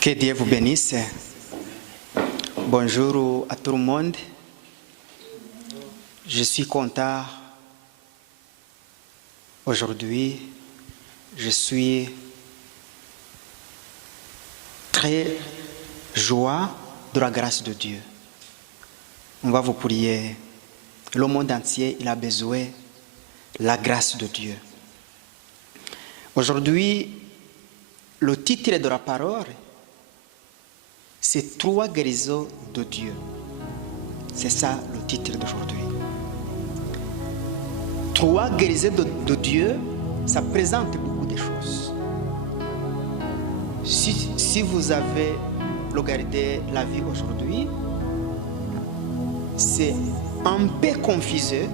Que Dieu vous bénisse. Bonjour à tout le monde. Je suis content. Aujourd'hui, je suis très joie de la grâce de Dieu. On va vous prier. Le monde entier, il a besoin de la grâce de Dieu. Aujourd'hui, le titre de la parole, c'est 3 guérisons de Dieu. C'est ça le titre d'aujourd'hui. 3 guérisons de Dieu, ça présente beaucoup de choses. Si vous avez regardé la vie aujourd'hui, c'est un peu confusé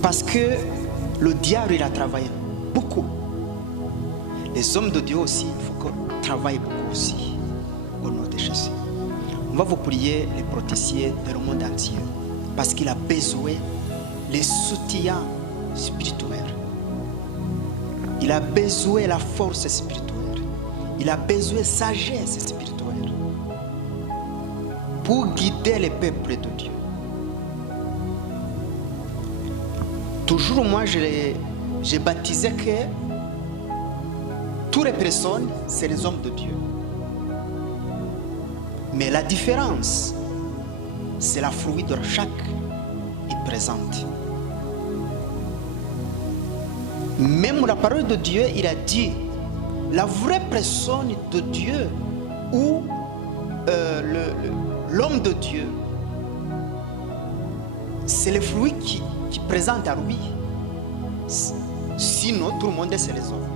parce que le diable il a travaillé beaucoup. Les hommes de Dieu aussi, il faut qu'on travaille beaucoup aussi au nom de Jésus. On va vous prier les protéger dans le monde entier parce qu'il a besoin les soutiens spirituels. Il a besoin de la force spirituelle. Il a besoin de sagesse spirituelle pour guider les peuples de Dieu. Toujours moi, j'ai baptisé que toutes les personnes, c'est les hommes de Dieu. Mais la différence, c'est la fruit de chaque est présente. Même la parole de Dieu, il a dit, la vraie personne de Dieu ou l'homme de Dieu, c'est le fruit qui présente à lui. Sinon, tout le monde, c'est les hommes.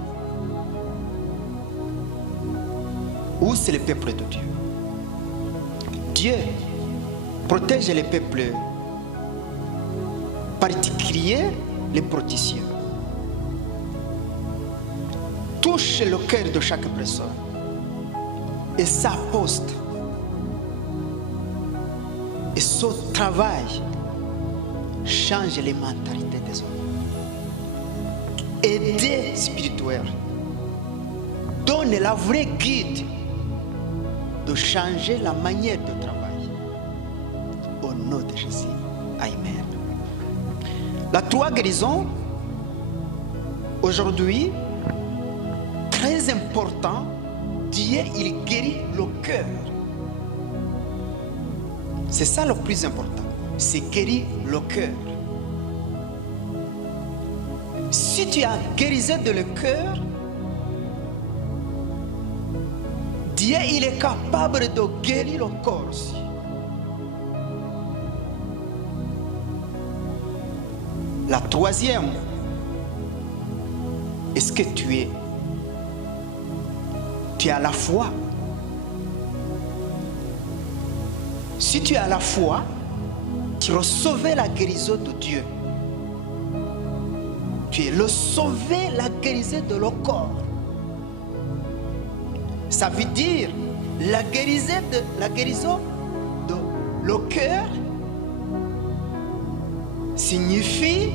Ou c'est le peuple de Dieu. Dieu protège les peuples particuliers, les protégés. Touche le cœur de chaque personne et sa poste et son travail change les mentalités des hommes. Aider spirituel donne la vraie guide de changer la manière de travail. Au nom de Jésus. Amen. La 3 guérisons, aujourd'hui, très important, Dieu, il guérit le cœur. C'est ça le plus important. C'est guérir le cœur. Si tu as guérisé de le cœur, Dieu, il est capable de guérir le corps aussi. La 3e, est-ce que tu as la foi? Si tu as la foi, tu recevais la guérison de Dieu. Tu es le sauvé, la guérison de le corps. Ça veut dire la guérison de le cœur signifie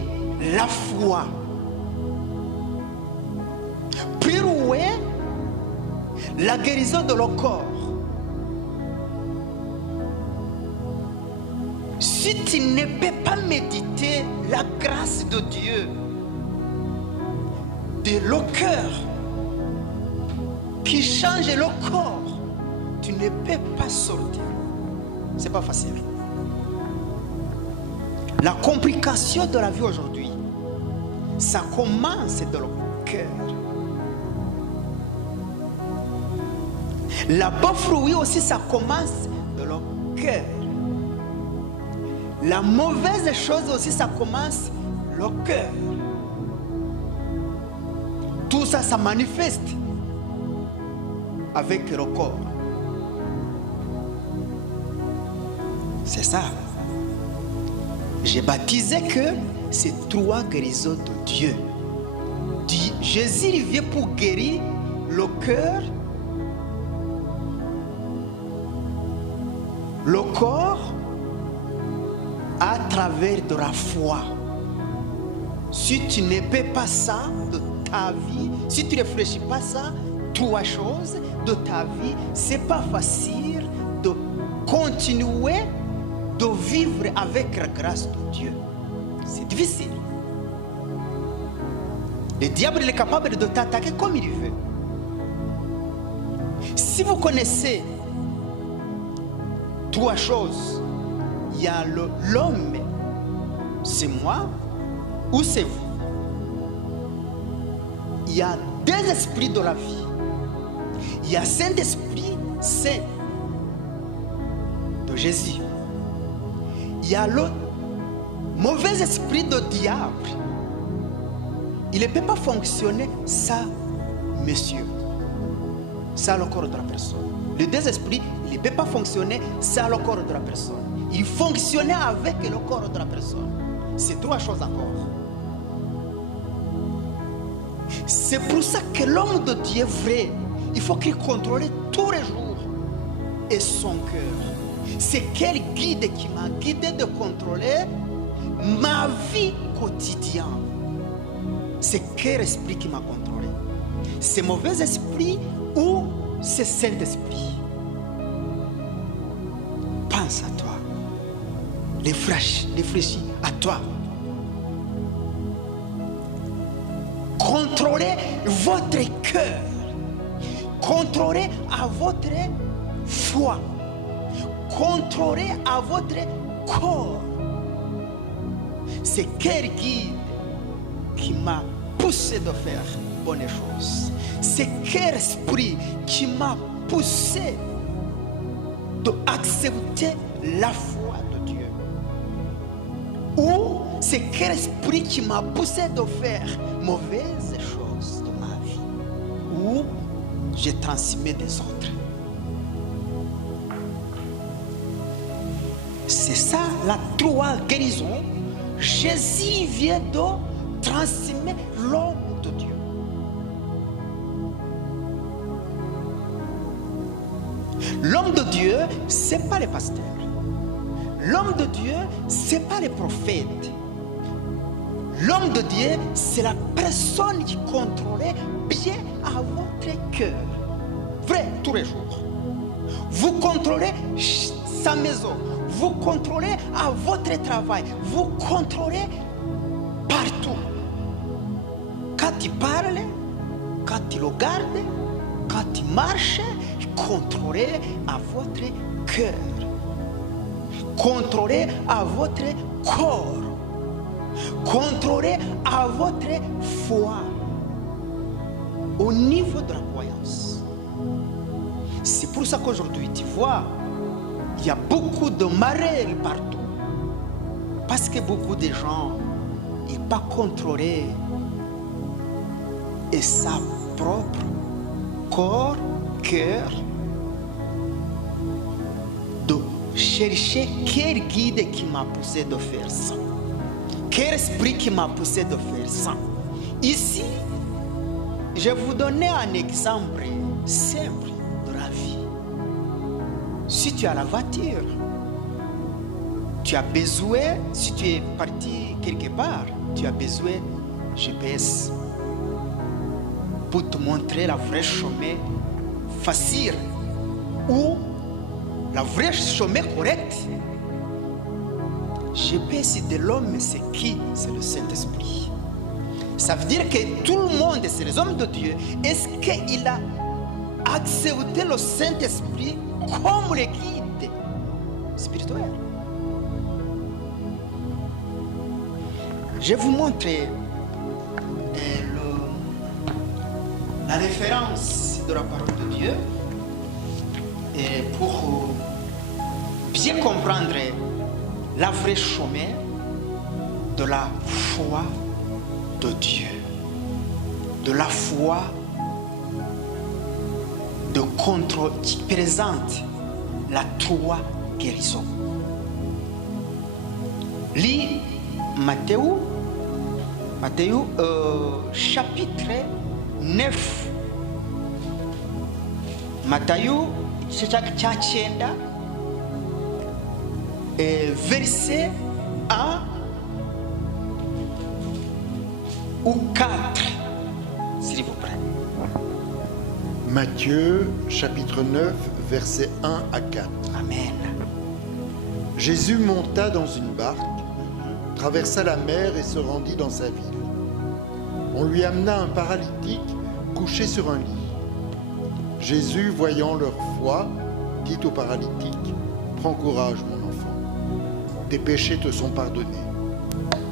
la foi. Puis ouais, la guérison de le corps. Si tu ne peux pas méditer la grâce de Dieu de le cœur qui change le corps, tu ne peux pas sortir. C'est pas facile. La complication de la vie aujourd'hui, ça commence dans le cœur. La bonne fruit aussi, ça commence dans le cœur. La mauvaise chose aussi, ça commence dans le cœur. Tout ça, ça manifeste avec le corps. C'est ça. J'ai baptisé que c'est 3 guérisons de Dieu. Jésus il vient pour guérir le cœur, le corps, à travers de la foi. Si tu ne peux pas ça de ta vie, si tu ne réfléchis pas ça, 3 choses de ta vie, c'est pas facile de continuer de vivre avec la grâce de Dieu. C'est difficile. Le diable il est capable de t'attaquer comme il veut. Si vous connaissez 3 choses, il y a l'homme, c'est moi ou c'est vous. Il y a 2 esprits de la vie. Il y a Saint-Esprit, Saint de Jésus. Il y a le mauvais esprit de diable. Il ne peut pas fonctionner sans monsieur, sans le corps de la personne. Les 2 esprits, il ne peut pas fonctionner sans le corps de la personne. Il fonctionnait avec le corps de la personne. C'est 3 choses encore. C'est pour ça que l'homme de Dieu vrai, il faut qu'il contrôle tous les jours et son cœur. C'est quel guide qui m'a guidé de contrôler ma vie quotidienne. C'est quel esprit qui m'a contrôlé. C'est mauvais esprit ou c'est Saint-Esprit. Pense à toi. Réfléchis à toi. Contrôlez votre cœur. Contrôlez à votre foi. Contrôlez à votre corps. C'est quel guide qui m'a poussé de faire bonnes choses. C'est quel esprit qui m'a poussé d'accepter la foi de Dieu. Ou c'est quel esprit qui m'a poussé de faire mauvaises choses de ma vie. Ou j'ai transmis des autres. C'est ça la 3 guérison. Jésus vient de transmettre l'homme de Dieu. L'homme de Dieu, ce n'est pas les pasteurs. L'homme de Dieu, ce n'est pas les prophètes. L'homme de Dieu, c'est la personne qui contrôle bien à votre cœur. Vrai, tous les jours. Vous contrôlez sa maison. Vous contrôlez à votre travail. Vous contrôlez partout. Quand il parle, quand il regarde, quand il marche, contrôlez à votre cœur. Contrôlez à votre corps. Contrôlez à votre foi. Au niveau de la croyance. C'est pour ça qu'aujourd'hui, tu vois, il y a beaucoup de malheur partout. Parce que beaucoup de gens n'ont pas contrôlé et sa propre corps, cœur, de chercher quel guide qui m'a poussé de faire ça. Quel esprit qui m'a poussé de faire ça. Ici, je vais vous donner un exemple simple de la vie. Si tu as la voiture, tu as besoin, si tu es parti quelque part, tu as besoin de GPS pour te montrer la vraie chemin facile ou la vraie chemin correcte. GPS de l'homme, c'est qui? C'est le Saint-Esprit. Ça veut dire que tout le monde, c'est les hommes de Dieu. Est-ce qu'il a accepté le Saint-Esprit comme le guide spirituel? Je vais vous montrer la référence de la parole de Dieu et pour bien comprendre la vraie chemin de la foi de Dieu, de la foi de contrôle qui présente la 3 guérisons. Lis Matthieu chapitre 9. Matthieu chapitre 9 verset 1 ou 4. s'il vous plaît. Matthieu, chapitre 9, versets 1 à 4. Amen. Jésus monta dans une barque, traversa la mer et se rendit dans sa ville. On lui amena un paralytique couché sur un lit. Jésus, voyant leur foi, dit au paralytique, « Prends courage, mon enfant, tes péchés te sont pardonnés. »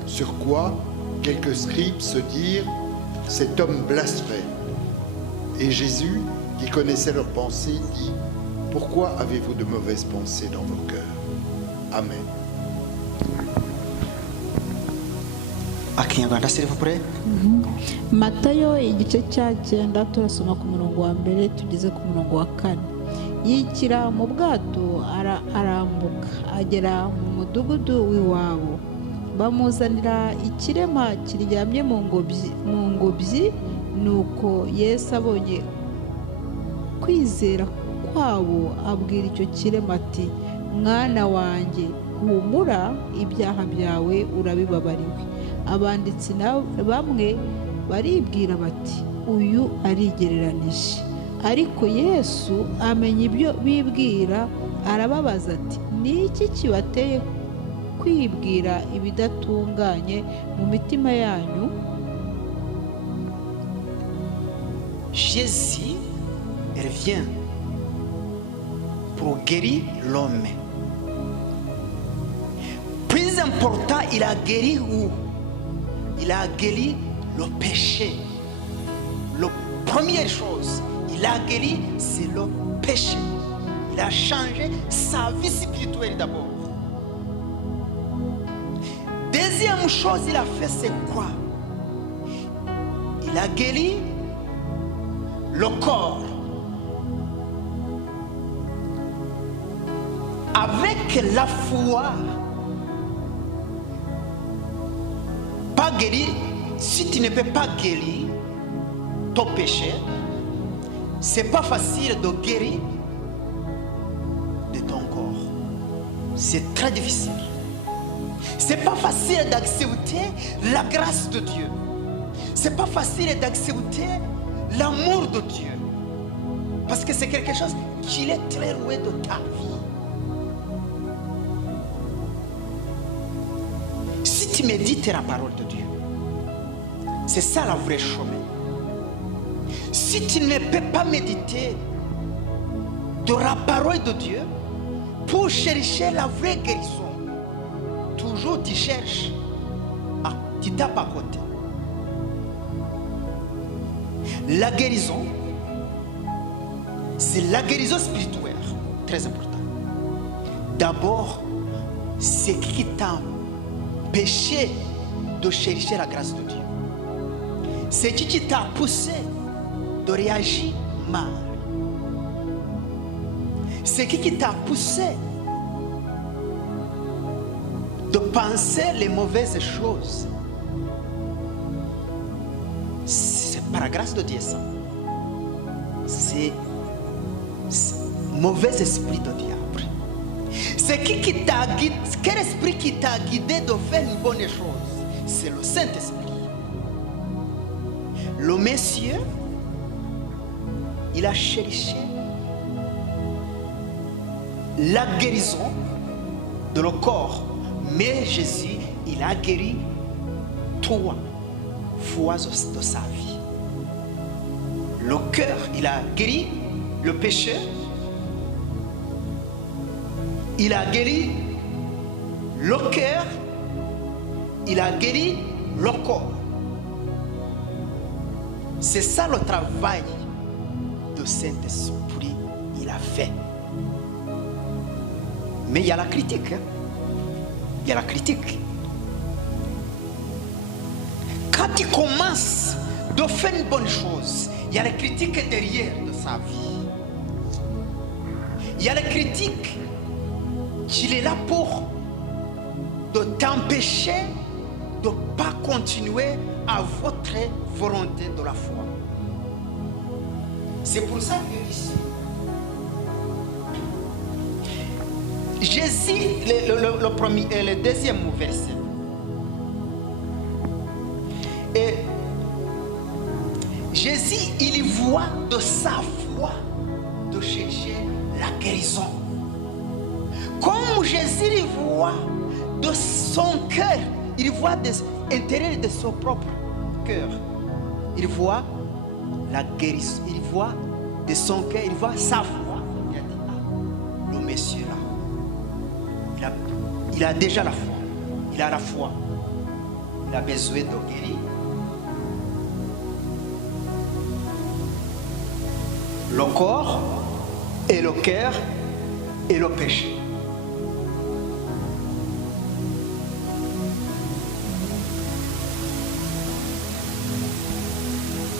Sur quoi quelques scribes se dirent, « Cet homme blasphème. » Et Jésus, qui connaissait leurs pensées, dit, « Pourquoi avez-vous de mauvaises pensées dans vos cœurs ?» Amen. À Kinyarwanda, s'il vous plaît. Matayo igice cya 9 turasoma ku murongo wa mbere tugeze ku murongo wa 4. Yikira mu bwato arambuka agera mu mudugudu w'iwabo. Bamuzanira ikirema kiryamye mu ngobyi, nuko Yesu abonye kwizera kwabo abwira icyo kirema ati, mwana wanjye humura, ibyaha byawe urabibabariwe. Abanditsi bamwe baribwira bati, uyu arigereranije. Ariko Yesu amenya ibyo bibwira, arababaza ati, ni iki kibateye kwibwira ibidatunganye mu mitima yanyu? Jésus revient pour guérir l'homme. Plus important, il a guéri où? Il a guéri le péché. La première chose, il a guéri, c'est le péché. Il a changé sa vie spirituelle d'abord. Deuxième chose, il a fait, c'est quoi? Il a guéri le corps. Avec la foi, pas guérir, si tu ne peux pas guérir ton péché, c'est pas facile de guérir de ton corps. C'est très difficile. C'est pas facile d'accepter la grâce de Dieu. C'est pas facile d'accepter l'amour de Dieu. Parce que c'est quelque chose qui est très loin de ta vie. Si tu médites la parole de Dieu, c'est ça la vraie chemin. Si tu ne peux pas méditer de la parole de Dieu pour chercher la vraie guérison, toujours tu cherches, tu tapes à côté. La guérison, c'est la guérison spirituelle, très important. D'abord, c'est qui t'a empêché de chercher la grâce de Dieu. C'est qui t'a poussé de réagir mal. C'est qui t'a poussé de penser les mauvaises choses. C'est par la grâce de Dieu ça. C'est mauvais esprit de diable. C'est qui t'a guidé? Quel esprit qui t'a guidé de faire une bonne chose? C'est le Saint-Esprit. Le Messie, il a cherché la guérison de le corps. Mais Jésus, il a guéri 3 fois de sa vie. Le cœur, il a guéri le péché. Il a guéri le cœur. Il a guéri le corps. C'est ça le travail de Saint-Esprit. Il a fait. Mais il y a la critique. Il y a la critique. Quand il commence de faire une bonne chose, il y a la critique derrière de sa vie. Il y a la critique qu'il est là pour de t'empêcher de ne pas continuer à votre volonté de la foi. C'est pour ça que ici, Jésus, le deuxième verset. Et Jésus il voit de sa foi de chercher la guérison. Comme Jésus il voit de son cœur, il voit de l'intérieur de son propre cœur, il voit la guérison, il voit de son cœur, il voit sa foi. Il a dit, ah, le monsieur là, il a déjà la foi, il a la foi, il a besoin de guérir. Le corps et le cœur et le péché.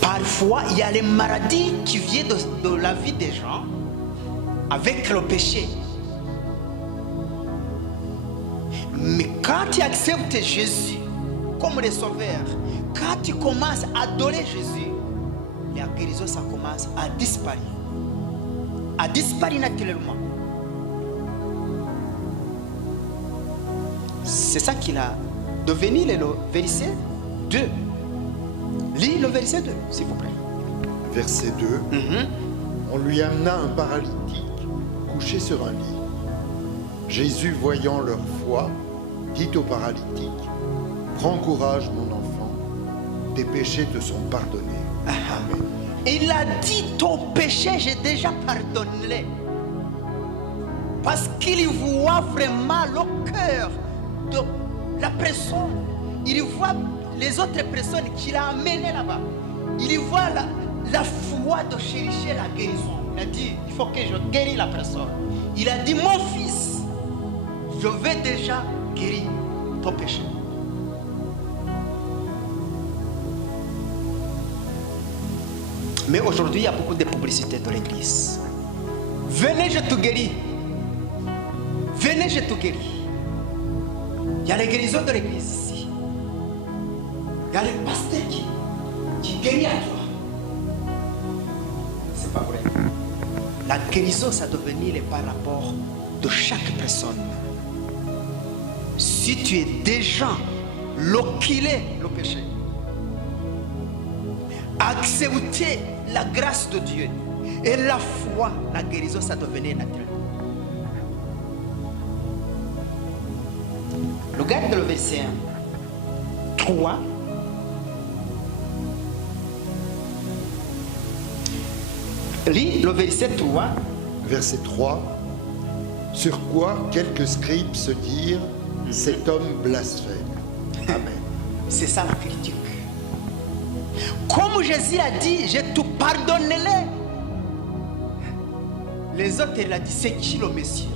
Parfois, il y a les maladies qui viennent de la vie des gens avec le péché. Mais quand tu acceptes Jésus comme le sauveur, quand tu commences à adorer Jésus, la guérison, ça commence à disparaître. À disparaître naturellement. C'est ça qu'il a devenu le verset 2. Lis le verset 2, s'il vous plaît. Verset 2. On lui amena un paralytique couché sur un lit. Jésus, voyant leur foi, dit au paralytique, « Prends courage, mon enfant, tes péchés te sont pardonnés. » Amen. Il a dit, ton péché, j'ai déjà pardonné. Parce qu'il voit vraiment le cœur de la personne. Il voit les autres personnes qu'il a amenées là-bas. Il voit la foi de chercher la guérison. Il a dit, il faut que je guéris la personne. Il a dit, mon fils, je vais déjà guérir ton péché. Mais aujourd'hui, il y a beaucoup de publicité de l'église. Venez, je te guéris. Venez, je te guéris. Il y a les guérisons de l'église ici. Il y a les pasteurs qui guérissent à toi. C'est pas vrai. La guérison, ça doit venir par rapport de chaque personne. Si tu es déjà loquilé le péché, accepter la grâce de Dieu et la foi, la guérison, ça doit venir naturellement. Regarde le verset 3. Lis le verset 3. Verset 3. Sur quoi quelques scribes se dirent, cet homme blasphème. Amen. C'est ça la critique. Comme Jésus a dit, je te pardonnerai. Les autres, il a dit, c'est qui le Messie?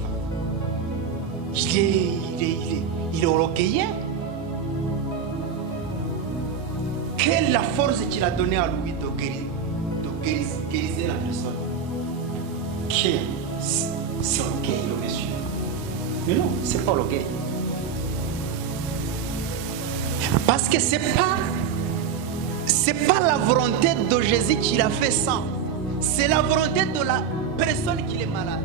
Il est orgueilleux. Quelle est la force qu'il a donnée à lui de guérir la personne? C'est orgueil le Messie. Mais non, c'est pas l'orgueil. Parce que c'est pas la volonté de Jésus qui l'a fait ça. C'est la volonté de la personne qui est malade.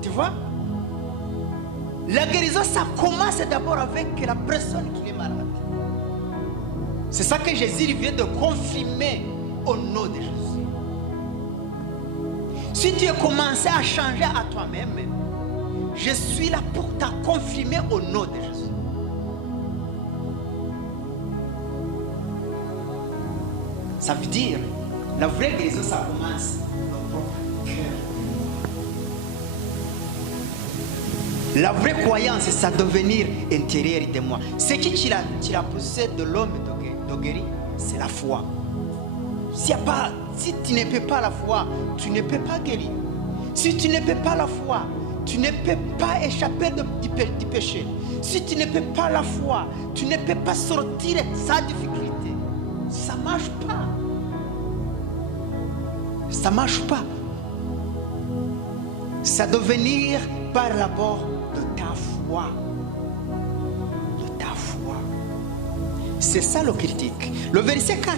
Tu vois? La guérison, ça commence d'abord avec la personne qui est malade. C'est ça que Jésus vient de confirmer au nom de Jésus. Si tu as commencé à changer à toi-même, je suis là pour te confirmer au nom de Jésus. Ça veut dire, la vraie guérison, ça commence dans ton propre cœur. La vraie croyance, ça doit venir intérieur de moi. Ce qui l'a poussé de l'homme de guérir, c'est la foi. Si tu ne peux pas la foi, tu ne peux pas guérir. Si tu ne peux pas la foi, tu ne peux pas échapper du péché. Si tu ne peux pas la foi, tu ne peux pas sortir de sa difficulté. Ça ne marche pas. Ça ne marche pas. Ça doit venir par rapport de ta foi. De ta foi. C'est ça le critique. Le verset 4.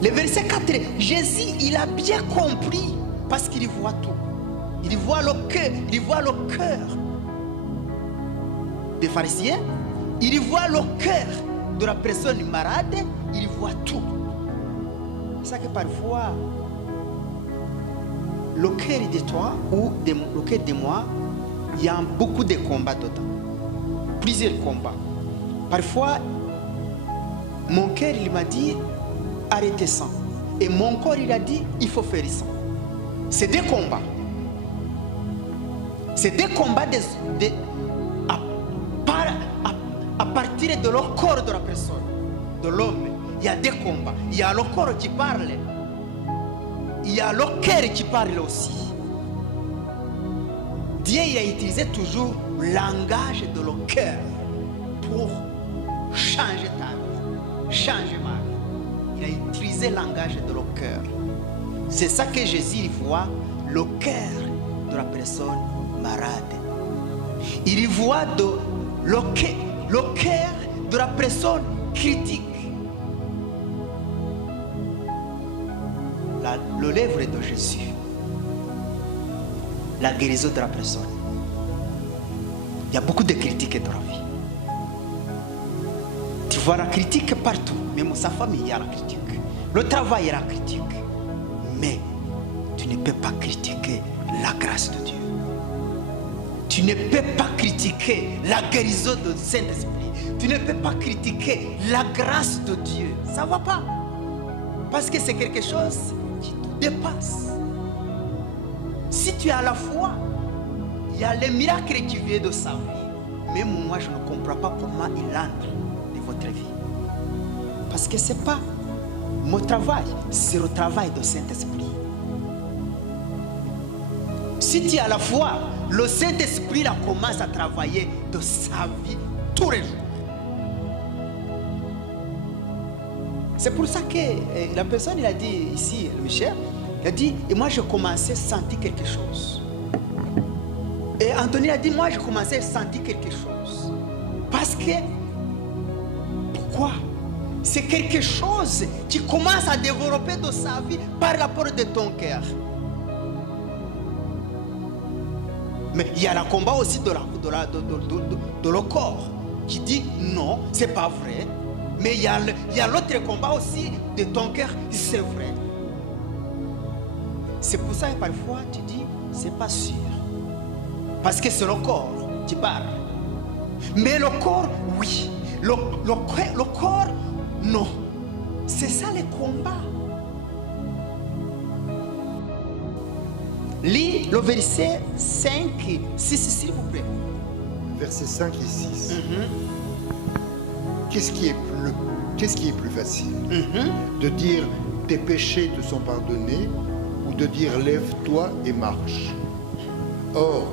Le verset 4, Jésus, il a bien compris parce qu'il voit tout. Il voit le cœur des pharisiens. Il voit le cœur de la personne malade il voit tout. C'est ça que parfois, le cœur de toi ou le cœur de moi, il y a beaucoup de combats dedans. Plusieurs combats. Parfois, mon cœur, il m'a dit, arrêtez ça. Et mon corps, il a dit, il faut faire ça. C'est des combats. C'est des combats à partir de leur corps de la personne, de l'homme. Il y a des combats. Il y a le corps qui parle. Il y a le cœur qui parle aussi. Dieu il a utilisé toujours le langage de le cœur pour changer ta vie, changer ma vie. Il a utilisé le langage de le cœur. C'est ça que Jésus voit, le cœur de la personne malade. Il voit le cœur de la personne critique. Le lèvre de Jésus, la guérison de la personne. Il y a beaucoup de critiques dans la vie. Tu vois la critique partout, même sa famille, il y a la critique. Le travail, il y a la critique. Mais tu ne peux pas critiquer la grâce de Dieu. Tu ne peux pas critiquer la guérison du Saint-Esprit. Tu ne peux pas critiquer la grâce de Dieu. Ça ne va pas. Parce que c'est quelque chose qui te dépasse. Si tu as la foi, il y a les miracles qui viennent de sa vie. Même moi, je ne comprends pas comment il entre dans votre vie. Parce que ce n'est pas mon travail, c'est le travail du Saint-Esprit. Si tu as la foi, le Saint-Esprit là, commence à travailler de sa vie tous les jours. C'est pour ça que la personne, il a dit ici, Michel, il a dit, et moi je commençais à sentir quelque chose. Et Anthony a dit, moi je commençais à sentir quelque chose. Parce que, pourquoi? C'est quelque chose qui commence à développer dans sa vie par rapport de ton cœur. Mais il y a le combat aussi de le corps qui dit non, c'est pas vrai. Mais il y a l'autre combat aussi de ton cœur, c'est vrai. C'est pour ça que parfois tu dis, c'est pas sûr. Parce que c'est le corps qui parle. Mais le corps, oui. Le corps, non. C'est ça le combat. Lis le verset 5 et 6, s'il vous plaît. Versets 5 et 6. Qu'est-ce qui est plus facile? De dire tes péchés te sont pardonnés ou de dire lève-toi et marche? Or,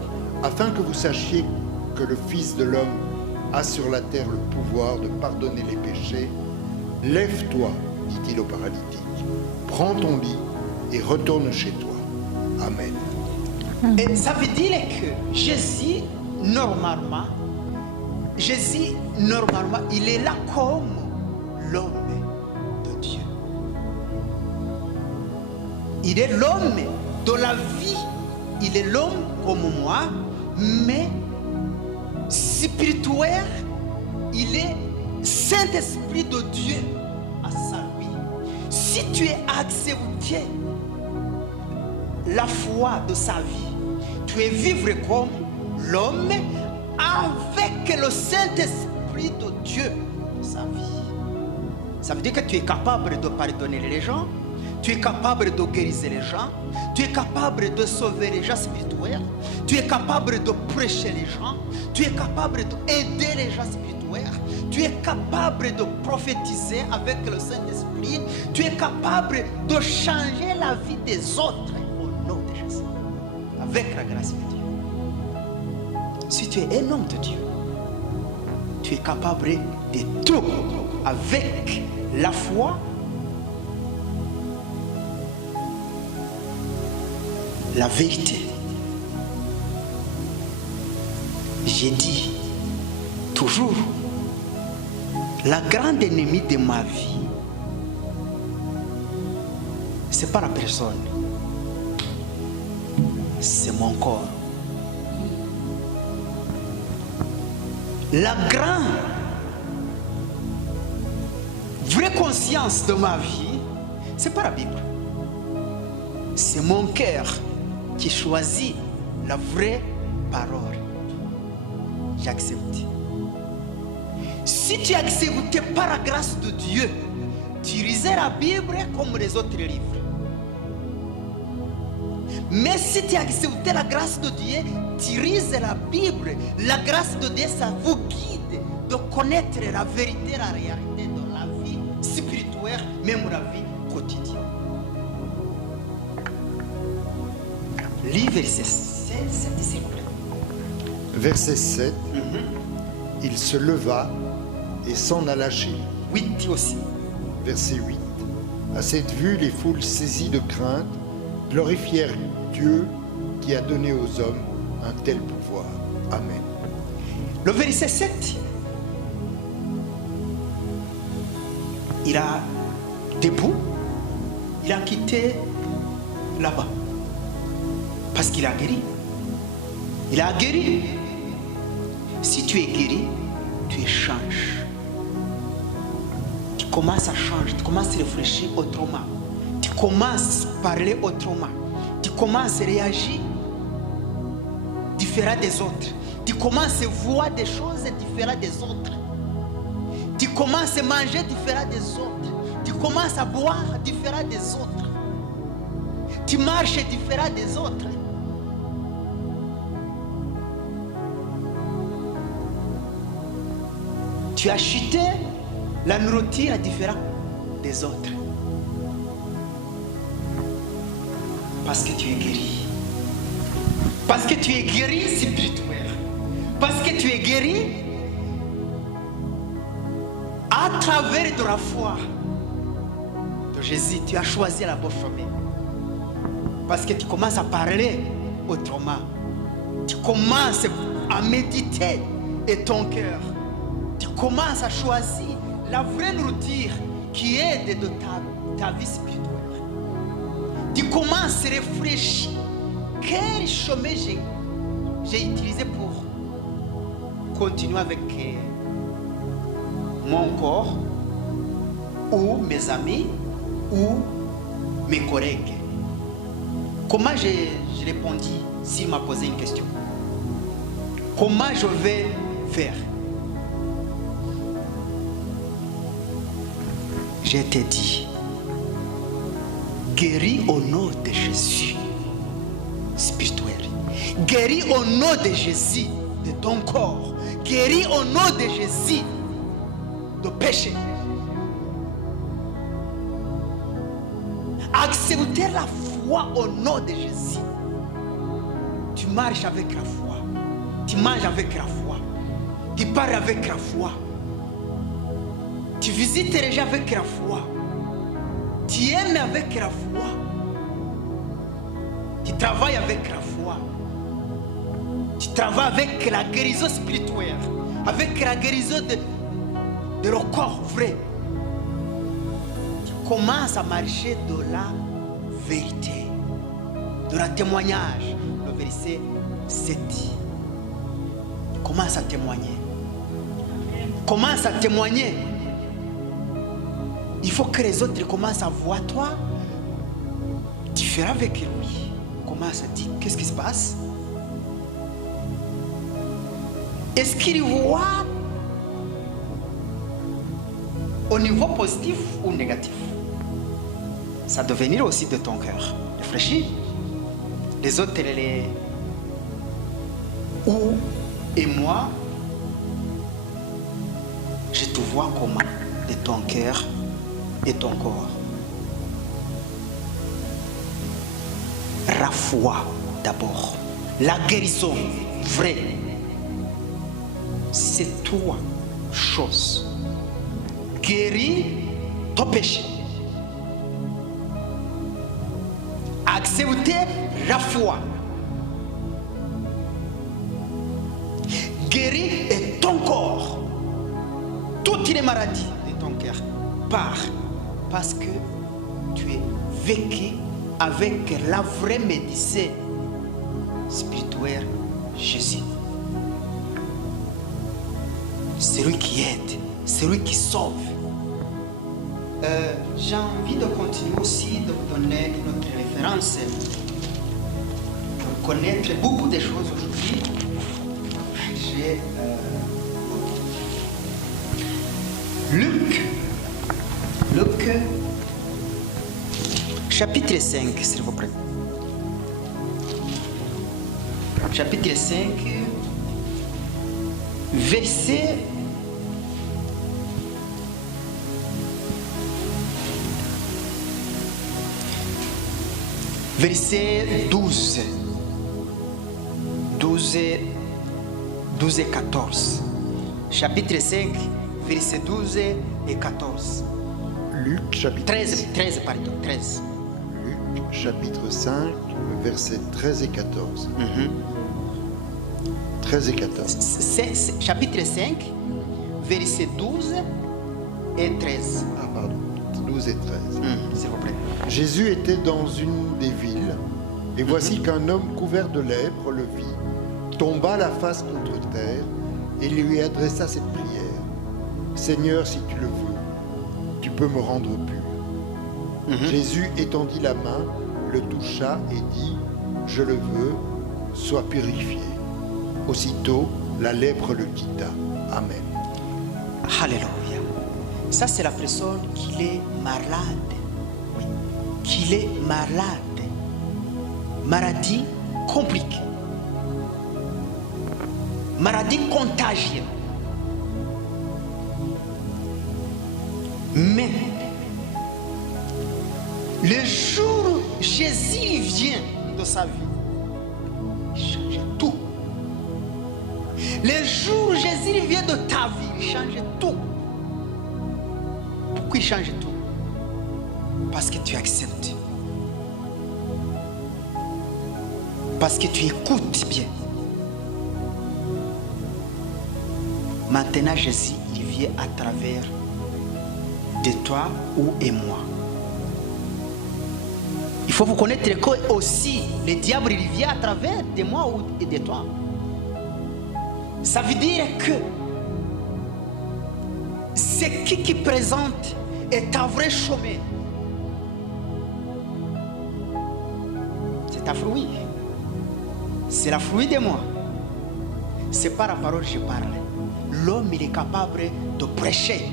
afin que vous sachiez que le Fils de l'homme a sur la terre le pouvoir de pardonner les péchés, lève-toi, dit-il au paralytique, prends ton lit et retourne chez toi. Amen. Et ça veut dire que Jésus, normalement, il est là comme l'homme de Dieu. Il est l'homme de la vie. Il est l'homme comme moi, mais spirituel, il est Saint-Esprit de Dieu à sa vie. Si tu es accepté la foi de sa vie, tu es vivre comme l'homme avec le Saint-Esprit de Dieu dans sa vie. Ça veut dire que tu es capable de pardonner les gens, tu es capable de guérir les gens, tu es capable de sauver les gens spirituels, tu es capable de prêcher les gens, tu es capable d'aider les gens spirituels, tu es capable de prophétiser avec le Saint-Esprit, tu es capable de changer la vie des autres au nom de Jésus, avec la grâce de Dieu. Si tu es un homme de Dieu, tu es capable de tout avec la foi, la vérité. J'ai dit toujours, la grande ennemie de ma vie, ce n'est pas la personne, c'est mon corps. La grande vraie conscience de ma vie, c'est pas la Bible. C'est mon cœur qui choisit la vraie parole. J'accepte. Si tu acceptes par la grâce de Dieu, tu lisais la Bible comme les autres livres. Mais si tu acceptes la grâce de Dieu, tu lises la Bible. La grâce de Dieu, ça vous guide de connaître la vérité, la réalité de la vie spirituelle, même la vie quotidienne. Lis verset 7, s'il vous plaît. Verset 7. Il se leva et s'en alla chez lui. 8 aussi. Verset 8. À cette vue, les foules saisies de crainte glorifièrent Dieu qui a donné aux hommes un tel pouvoir. Amen. Le verset 7, il a debout, il a quitté là-bas parce qu'il a guéri. Il a guéri. Si tu es guéri, tu échanges. Tu commences à changer, tu commences à réfléchir autrement. Tu commences à parler autrement. Tu commences à réagir différemment des autres. Tu commences à voir des choses différentes des autres. Tu commences à manger différemment des autres. Tu commences à boire différemment des autres. Tu marches différemment des autres. Tu as acheté la nourriture différente des autres. Parce que tu es guéri. Parce que tu es guéri spirituel. Parce que tu es guéri à travers de la foi de Jésus. Tu as choisi la bonne chemin. Parce que tu commences à parler autrement. Tu commences à méditer et ton cœur. Tu commences à choisir la vraie nourriture qui aide de ta vie spirituelle. Tu commences à réfléchir quel chemin j'ai utilisé pour continuer avec mon corps ou mes amis ou mes collègues. Comment j'ai répondu s'il m'a posé une question? Comment je vais faire? Je t'ai dit, guéris au nom de Jésus spirituel. Guéris au nom de Jésus de ton corps. Guéris au nom de Jésus de péché. Accepter la foi au nom de Jésus. Tu marches avec la foi. Tu manges avec la foi. Tu parles avec la foi. Tu visites les gens avec la foi. Tu aimes avec la foi. Tu travailles avec la foi. Tu travailles avec la guérison spirituelle. Avec la guérison de le corps vrai. Tu commences à marcher de la vérité. De la témoignage. Le verset 7. Tu commences à témoigner. Commence à témoigner. Il faut que les autres commencent à voir toi différent avec lui. Commence à dire qu'est-ce qui se passe? Est-ce qu'il voit au niveau positif ou négatif? Ça doit venir aussi de ton cœur. Réfléchis. Les autres, où et moi, je te vois comment? De ton cœur et ton corps. La foi d'abord. La guérison vraie. C'est trois choses. Guérir ton péché. Accepter la foi. Guérir et ton corps. Toutes les maladies de ton cœur partent. Parce que tu es vécu avec la vraie médecine spirituelle, Jésus. C'est lui qui aide, c'est lui qui sauve. J'ai envie de continuer aussi de vous donner une autre référence pour connaître beaucoup de choses aujourd'hui. J'ai Luc, chapitre 5, s'il vous plaît. Chapitre 5, verset verset 12 et 14. Chapitre 5, verset 12 et 14. Luc chapitre 13, pardon, 13. Luc chapitre 5, versets 13 et 14. 13 et 14. Chapitre 5, verset 12 et 13. Ah pardon, 12 et 13. S'il vous plaît. Jésus était dans une des villes, et voici qu'un homme couvert de lèpre le vit, tomba la face contre terre, et lui adressa cette prière. Seigneur, si tu le veux, tu peux me rendre pur. Jésus étendit la main, le toucha et dit, je le veux, sois purifié. Aussitôt, la lèpre le quitta. Amen. Alléluia. Ça, c'est la personne qui est malade. Oui. Qui est malade. Maladie compliquée. Maladie contagieuse. Mais, le jour où Jésus vient de sa vie, il change tout. Le jour où Jésus vient de ta vie, il change tout. Pourquoi il change tout? Parce que tu acceptes. Parce que tu écoutes bien. Maintenant, Jésus, il vient à travers de toi ou et moi. Il faut vous connaître que aussi le diable il vient à travers de moi ou de toi. Ça veut dire que ce qui présente est ta vraie chemin. C'est ta fruit. C'est la fruit de moi. C'est par la parole que je parle. L'homme il est capable de prêcher.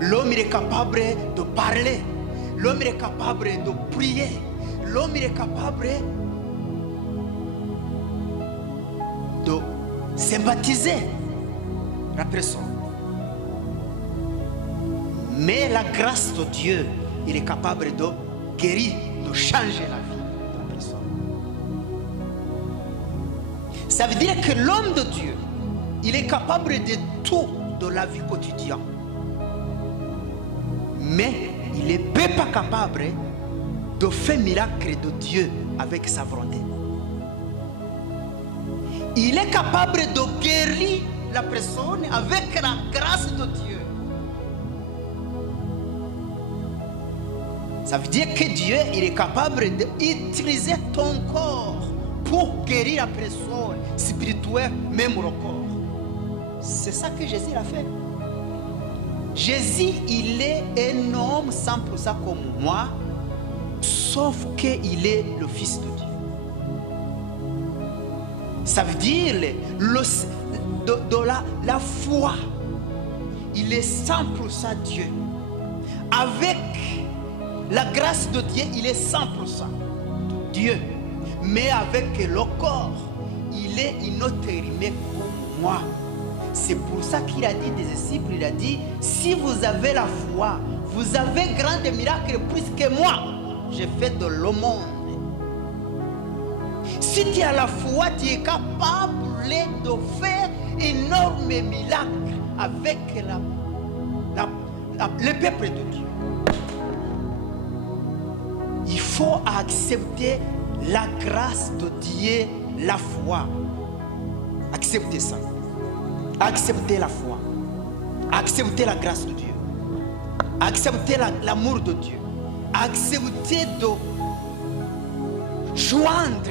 L'homme il est capable de parler. L'homme il est capable de prier. L'homme il est capable de sympathiser la personne. Mais la grâce de Dieu, il est capable de guérir, de changer la vie de la personne. Ça veut dire que l'homme de Dieu, il est capable de tout de la vie quotidienne. Mais il n'est pas capable de faire miracle de Dieu avec sa volonté. Il est capable de guérir la personne avec la grâce de Dieu. Ça veut dire que Dieu il est capable d'utiliser ton corps pour guérir la personne spirituelle, même le corps. C'est ça que Jésus a fait. Jésus, il est un homme 100% comme moi, sauf qu'il est le Fils de Dieu. Ça veut dire la foi. Il est 100% Dieu. Avec la grâce de Dieu, il est 100% Dieu. Mais avec le corps, il est une autre humain comme moi. C'est pour ça qu'il a dit des disciples, il a dit, si vous avez la foi, vous avez grand miracle plus que moi. J'ai fait de le monde. Si tu as la foi, tu es capable de faire énorme miracle avec le peuple de Dieu. Il faut accepter la grâce de Dieu, la foi. Acceptez ça. Acceptez la foi. Acceptez la grâce de Dieu. Acceptez l'amour de Dieu. Acceptez de joindre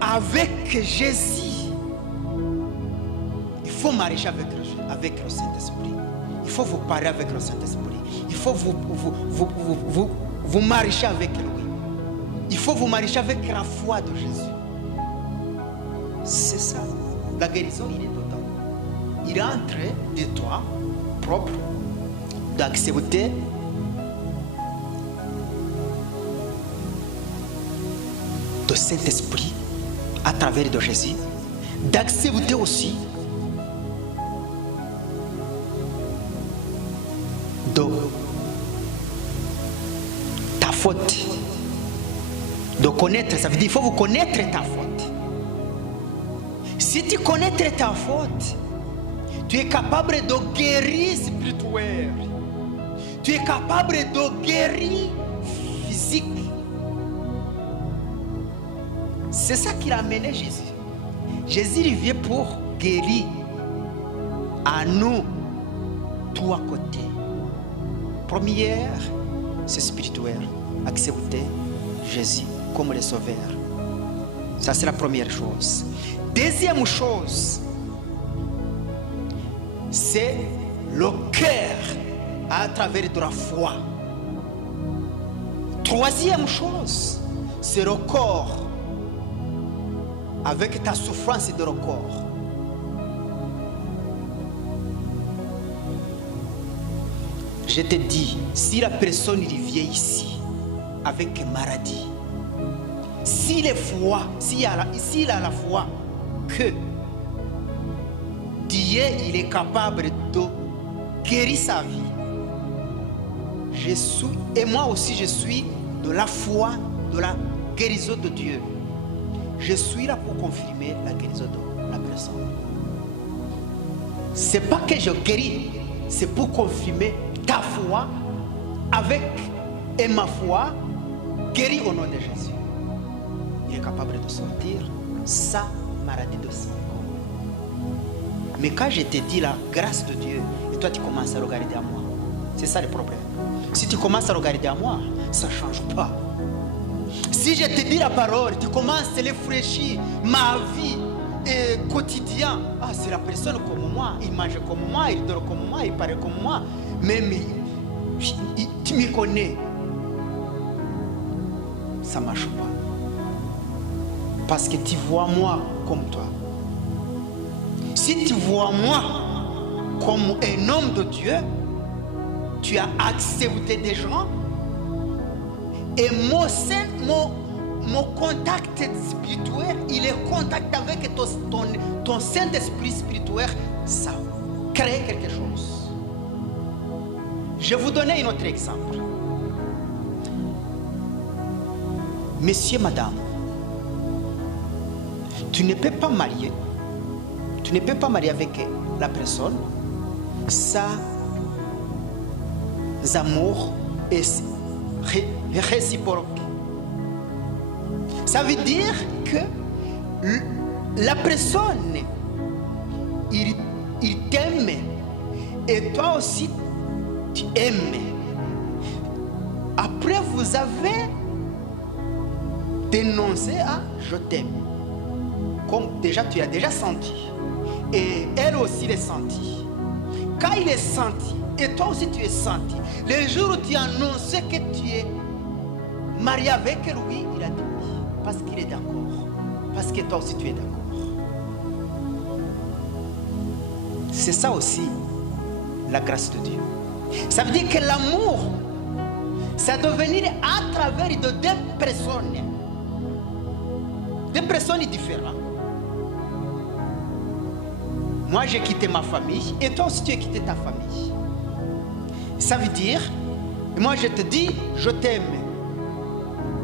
avec Jésus. Il faut marcher avec le Saint-Esprit. Il faut vous parler avec le Saint-Esprit. Il faut vous marcher avec lui. Il faut vous marcher avec la foi de Jésus. C'est ça. La guérison, il est dedans. Il est en train de toi, propre, d'accepter le Saint-Esprit à travers de Jésus, d'accepter aussi de ta faute, de connaître, ça veut dire qu'il faut vous connaître ta faute. Si tu connais ta faute, tu es capable de guérir spirituel, tu es capable de guérir physique. C'est ça qui a amené Jésus. Jésus il vient pour guérir à nous, tout à côté. Première, c'est spirituel. Accepter Jésus comme le Sauveur. Ça, c'est la première chose. Deuxième chose, c'est le cœur à travers de la foi. Troisième chose, c'est le corps avec ta souffrance de le corps. Je te dis, si la personne il vient ici avec une maladie, s'il a la foi que Dieu il est capable de guérir sa vie, et moi aussi je suis de la foi, de la guérison de Dieu. Je suis là pour confirmer la guérison de la personne. C'est pas que je guéris, c'est pour confirmer ta foi avec ma foi guérie au nom de Jésus. Il est capable de sortir sa maladie de son corps. Mais quand je te dis la grâce de Dieu, et toi tu commences à regarder à moi, c'est ça le problème. Si tu commences à regarder à moi, ça ne change pas. Si je te dis la parole, tu commences à réfléchir ma vie quotidienne. Ah, c'est la personne comme moi, il mange comme moi, il dort comme moi, il parle comme moi. Même tu me connais. Ça ne marche pas. Parce que tu vois moi comme toi. Si tu vois moi comme un homme de Dieu, tu as accepté des gens. Et mon contact spirituel, il est contact avec ton Saint-Esprit spirituel, ça crée quelque chose. Je vais vous donner un autre exemple. Monsieur, madame, tu ne peux pas marier. Tu ne peux pas marier avec la personne sans amour et réciproque. Ça veut dire que la personne, il t'aime et toi aussi tu aimes. Après vous avez dénoncé je t'aime. Comme déjà tu as déjà senti. Et elle aussi l'a senti. Quand il est senti, et toi aussi tu es senti, le jour où tu annonces que tu es marié avec lui, il a dit oui. Parce qu'il est d'accord. Parce que toi aussi tu es d'accord. C'est ça aussi la grâce de Dieu. Ça veut dire que l'amour, ça doit venir à travers de deux personnes. Deux personnes différentes. Moi j'ai quitté ma famille et toi aussi tu as quitté ta famille. Ça veut dire, moi je te dis je t'aime.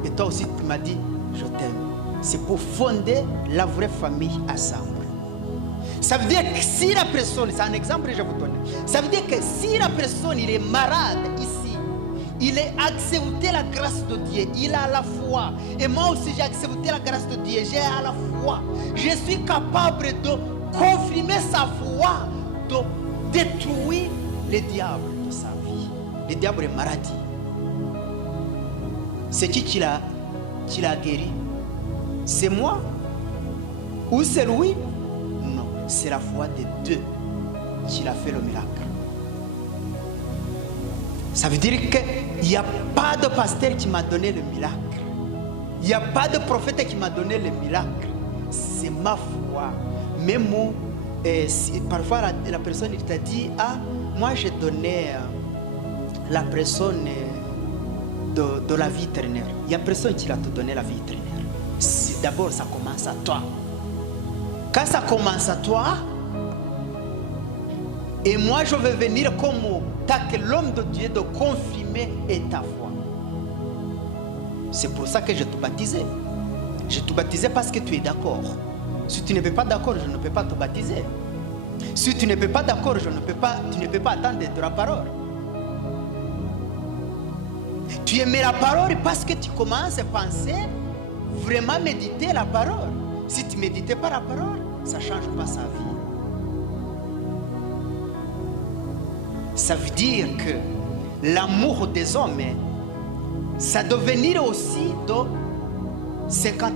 Et toi aussi tu m'as dit je t'aime. C'est pour fonder la vraie famille ensemble. Ça veut dire que si la personne, c'est un exemple que je vous donne. Ça veut dire que si la personne il est malade ici, il a accepté la grâce de Dieu, il a la foi. Et moi aussi j'ai accepté la grâce de Dieu, j'ai la foi. Je suis capable de confirmer sa foi, de détruire le diable de sa vie. Le diable est maladie. C'est qui l'a guéri? C'est moi? Ou c'est lui? Non, c'est la foi des deux qui a fait le miracle. Ça veut dire qu'il n'y a pas de pasteur qui m'a donné le miracle. Il n'y a pas de prophète qui m'a donné le miracle. C'est ma foi. Même parfois la personne il t'a dit, ah, moi j'ai donné la personne de la vie éternelle. Il n'y a personne qui va te donner la vie éternelle. D'abord ça commence à toi. Quand ça commence à toi, et moi je vais venir comme l'homme de Dieu de confirmer ta foi. C'est pour ça que je te baptisais. Je te baptisais parce que tu es d'accord. Si tu ne peux pas d'accord, je ne peux pas te baptiser. Si tu ne peux pas d'accord, tu ne peux pas attendre de la parole. Tu aimes la parole parce que tu commences à penser, vraiment méditer la parole. Si tu ne médites pas la parole, ça ne change pas sa vie. Ça veut dire que l'amour des hommes, ça doit venir aussi de 50-50.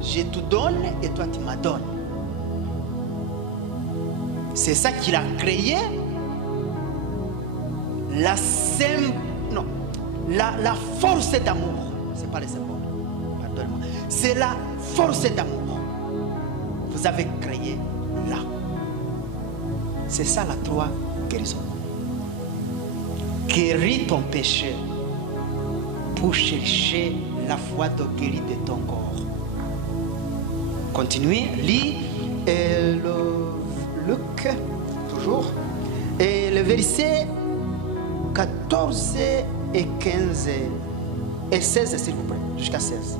Je te donne et toi tu me donnes. C'est ça qu'il a créé la force d'amour. C'est pas les symboles, pardonne-moi. C'est la force d'amour. Vous avez créé là. C'est ça la trois guérison. Guéris ton péché pour chercher la foi de guérir de ton corps. Continuez, lis le Luc, toujours, et le verset 14 et 15 et 16, s'il vous plaît, jusqu'à 16.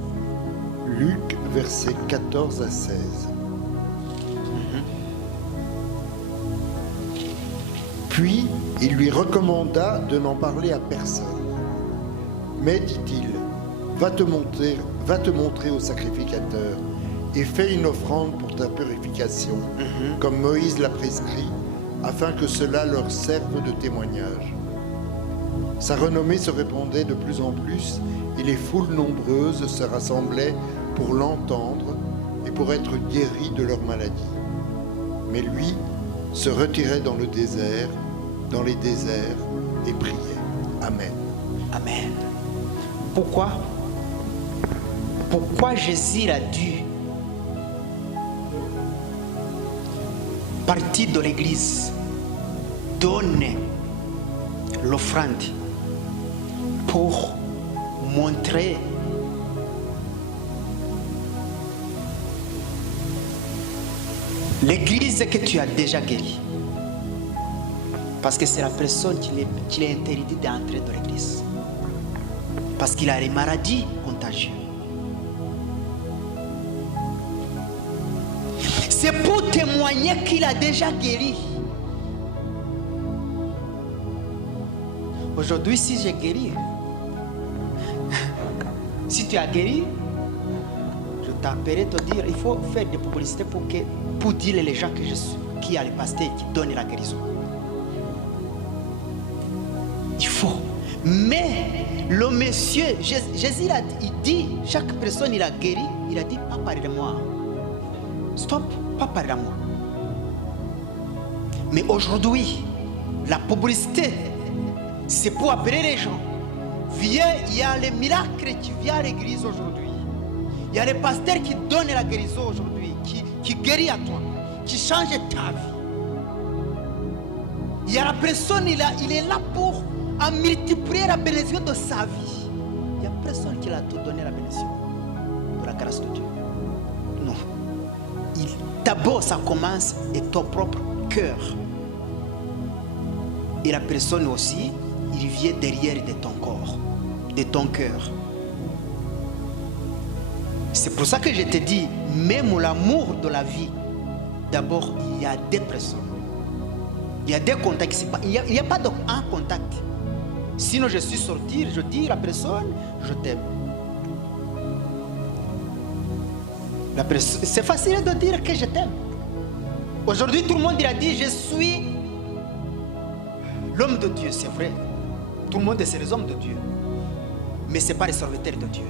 Luc, versets 14 à 16. Puis, il lui recommanda de n'en parler à personne. Mais, dit-il, va te montrer au sacrificateur et fais une offrande pour ta purification, comme Moïse l'a prescrit, afin que cela leur serve de témoignage. Sa renommée se répandait de plus en plus, et les foules nombreuses se rassemblaient pour l'entendre et pour être guéris de leur maladie. Mais lui se retirait dans le désert, dans les déserts, et priait. Amen. Amen. Pourquoi Jésus a dû partir de l'église, donner l'offrande pour montrer l'église que tu as déjà guérie. Parce que c'est la personne qui est interdite d'entrer dans l'église. Parce qu'il a les maladies contagieuses. C'est pour témoigner qu'il a déjà guéri. Aujourd'hui, si j'ai guéri, si tu as guéri, je t'appellerai te dire, il faut faire des publicités pour dire les gens que je suis, qui a les pasteurs qui donnent la guérison. Il faut. Mais le monsieur, Jésus il dit, chaque personne il a guéri, il a dit, pas parler de moi. Stop, pas parler de moi. Mais aujourd'hui, la publicité, c'est pour appeler les gens. Viens, il y a les miracles qui viennent à l'église aujourd'hui. Il y a les pasteurs qui donnent la guérison aujourd'hui, qui guérit à toi, qui change ta vie. Il y a la personne, il est là pour multiplier la bénédiction de sa vie. Il n'y a personne qui l'a tout donné la bénédiction de la grâce de Dieu. Non. D'abord, ça commence avec ton propre cœur. Et la personne aussi, il vient derrière de ton corps, de ton cœur. C'est pour ça que je te dis, même l'amour de la vie, d'abord, il y a des personnes. Il y a des contacts. Il n'y a pas un contact. Sinon, je suis sorti, je dis à la personne, je t'aime. C'est facile de dire que je t'aime. Aujourd'hui, tout le monde il a dit, je suis l'homme de Dieu, c'est vrai. Tout le monde c'est les hommes de Dieu. Mais ce n'est pas les serviteurs de Dieu.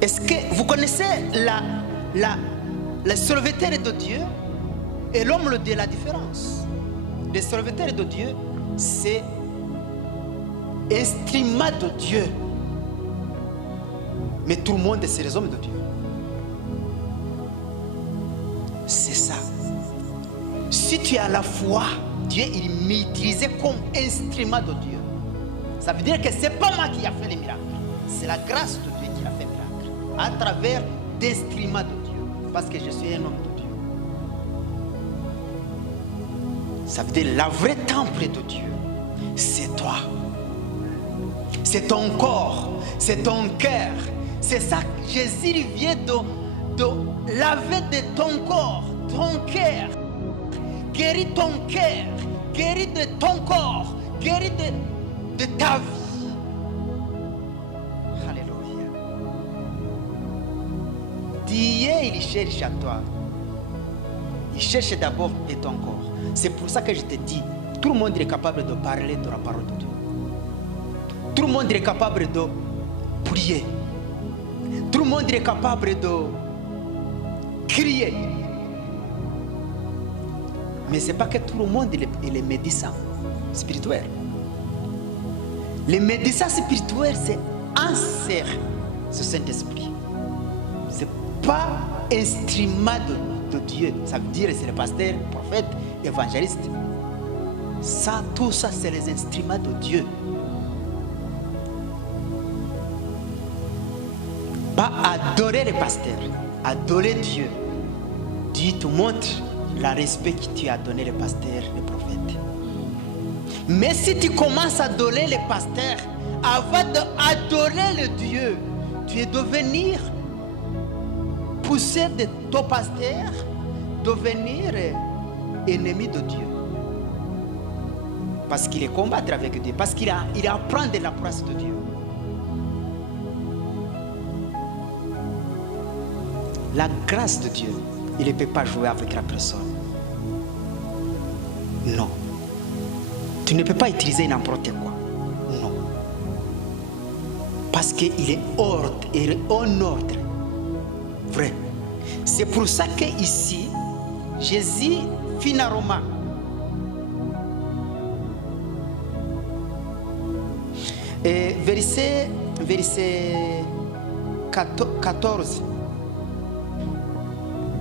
Est-ce que vous connaissez le serviteur de Dieu et l'homme de la différence? les serviteurs de Dieu, c'est instrument de Dieu. Mais tout le monde, c'est les hommes de Dieu. C'est ça. Si tu as la foi, Dieu il m'utilisait comme instrument de Dieu. Ça veut dire que ce n'est pas moi qui a fait les miracles. C'est la grâce de Dieu qui a fait les miracles. À travers d'instruments de Dieu. Parce que je suis un homme de Dieu. Ça veut dire la vraie temple de Dieu, c'est toi. C'est ton corps, c'est ton cœur. C'est ça que Jésus vient de laver de ton corps, ton cœur. Guéris ton cœur, guéris de ton corps, guéris de ta vie. Alléluia. Dieu, il cherche à toi. Il cherche d'abord de ton corps. C'est pour ça que je te dis, tout le monde est capable de parler de la parole de Dieu. Tout le monde est capable de prier. Tout le monde est capable de crier. Mais ce n'est pas que tout le monde est médecin spirituel. Les médecins spirituels, c'est un ser, ce Saint-Esprit. Ce n'est pas instrument de Dieu. Ça veut dire que c'est le pasteur, le prophète, évangéliste. Ça, tout ça, c'est les instruments de Dieu. Pas adorer les pasteurs, adorer Dieu. Dieu te montre le respect que tu as donné les pasteurs, les prophètes. Mais si tu commences à adorer les pasteurs, avant d'adorer le Dieu, tu es devenir poussé de ton pasteur, devenir ennemi de Dieu. Parce qu'il est combattre avec Dieu, parce qu'il apprend de la place de Dieu. La grâce de Dieu, il ne peut pas jouer avec la personne. Non. Tu ne peux pas utiliser n'importe quoi. Non. Parce qu'il est ordre, il est en ordre. Vrai. C'est pour ça qu'ici, Jésus, finalement, et verset 14.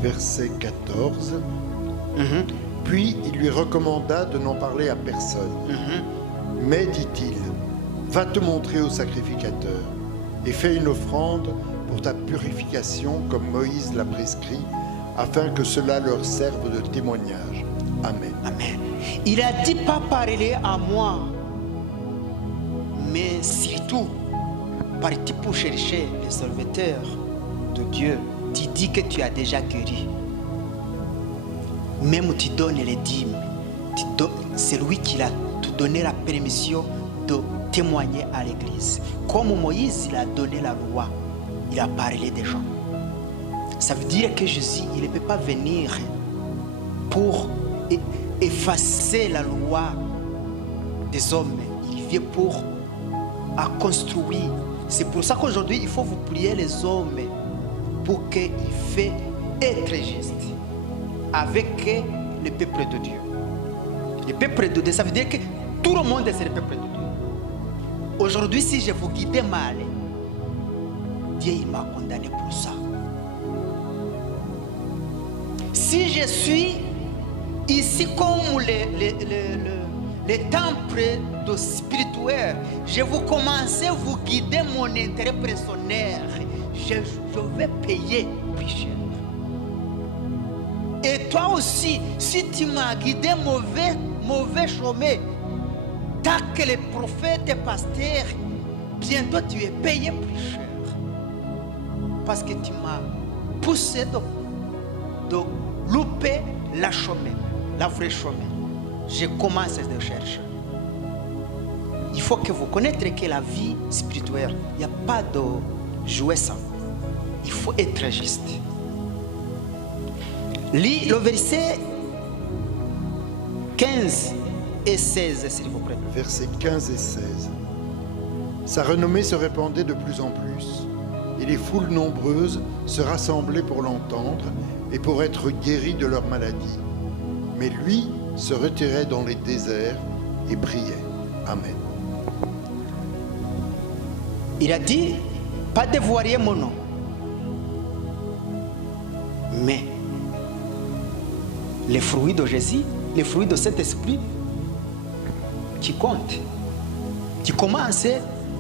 Verset 14. Puis il lui recommanda de n'en parler à personne. Mais, dit-il, va te montrer au sacrificateur et fais une offrande pour ta purification comme Moïse l'a prescrit, afin que cela leur serve de témoignage. Amen. Amen. Il a dit pas parler à moi, mais surtout partir pour chercher les serviteurs de Dieu. Tu dis que tu as déjà guéri. Même tu donnes les dîmes. C'est lui qui a te donné la permission de témoigner à l'église. Comme Moïse, il a donné la loi. Il a parlé des gens. Ça veut dire que Jésus, il ne peut pas venir pour effacer la loi des hommes. Il vient pour construire. C'est pour ça qu'aujourd'hui, il faut vous prier les hommes pour qu'ils fassent être juste avec le peuple de Dieu. Le peuple de Dieu, ça veut dire que tout le monde c'est le peuple de Dieu. Aujourd'hui, si je vous guide mal, Dieu il m'a condamné pour ça. Si je suis ici comme les temples spirituels, je vous commence à vous guider mon intérêt personnel. Je vais payer plus cher. Et toi aussi, si tu m'as guidé mauvais chemin, tant que les prophètes et pasteurs, bientôt tu es payé plus cher. Parce que tu m'as poussé de louper la chemin, la vraie chemin. Je commence à chercher. Il faut que vous connaissiez que la vie spirituelle, il n'y a pas de jouer ça. Il faut être juste. Lis le verset 15 et 16, s'il vous plaît. Versets 15 et 16. Sa renommée se répandait de plus en plus, et les foules nombreuses se rassemblaient pour l'entendre et pour être guéris de leur maladie. Mais lui, se retiraient dans les déserts et priaient. Amen. Il a dit, pas dévoiler mon nom, mais les fruits de Jésus, les fruits de cet esprit qui comptent, qui commencent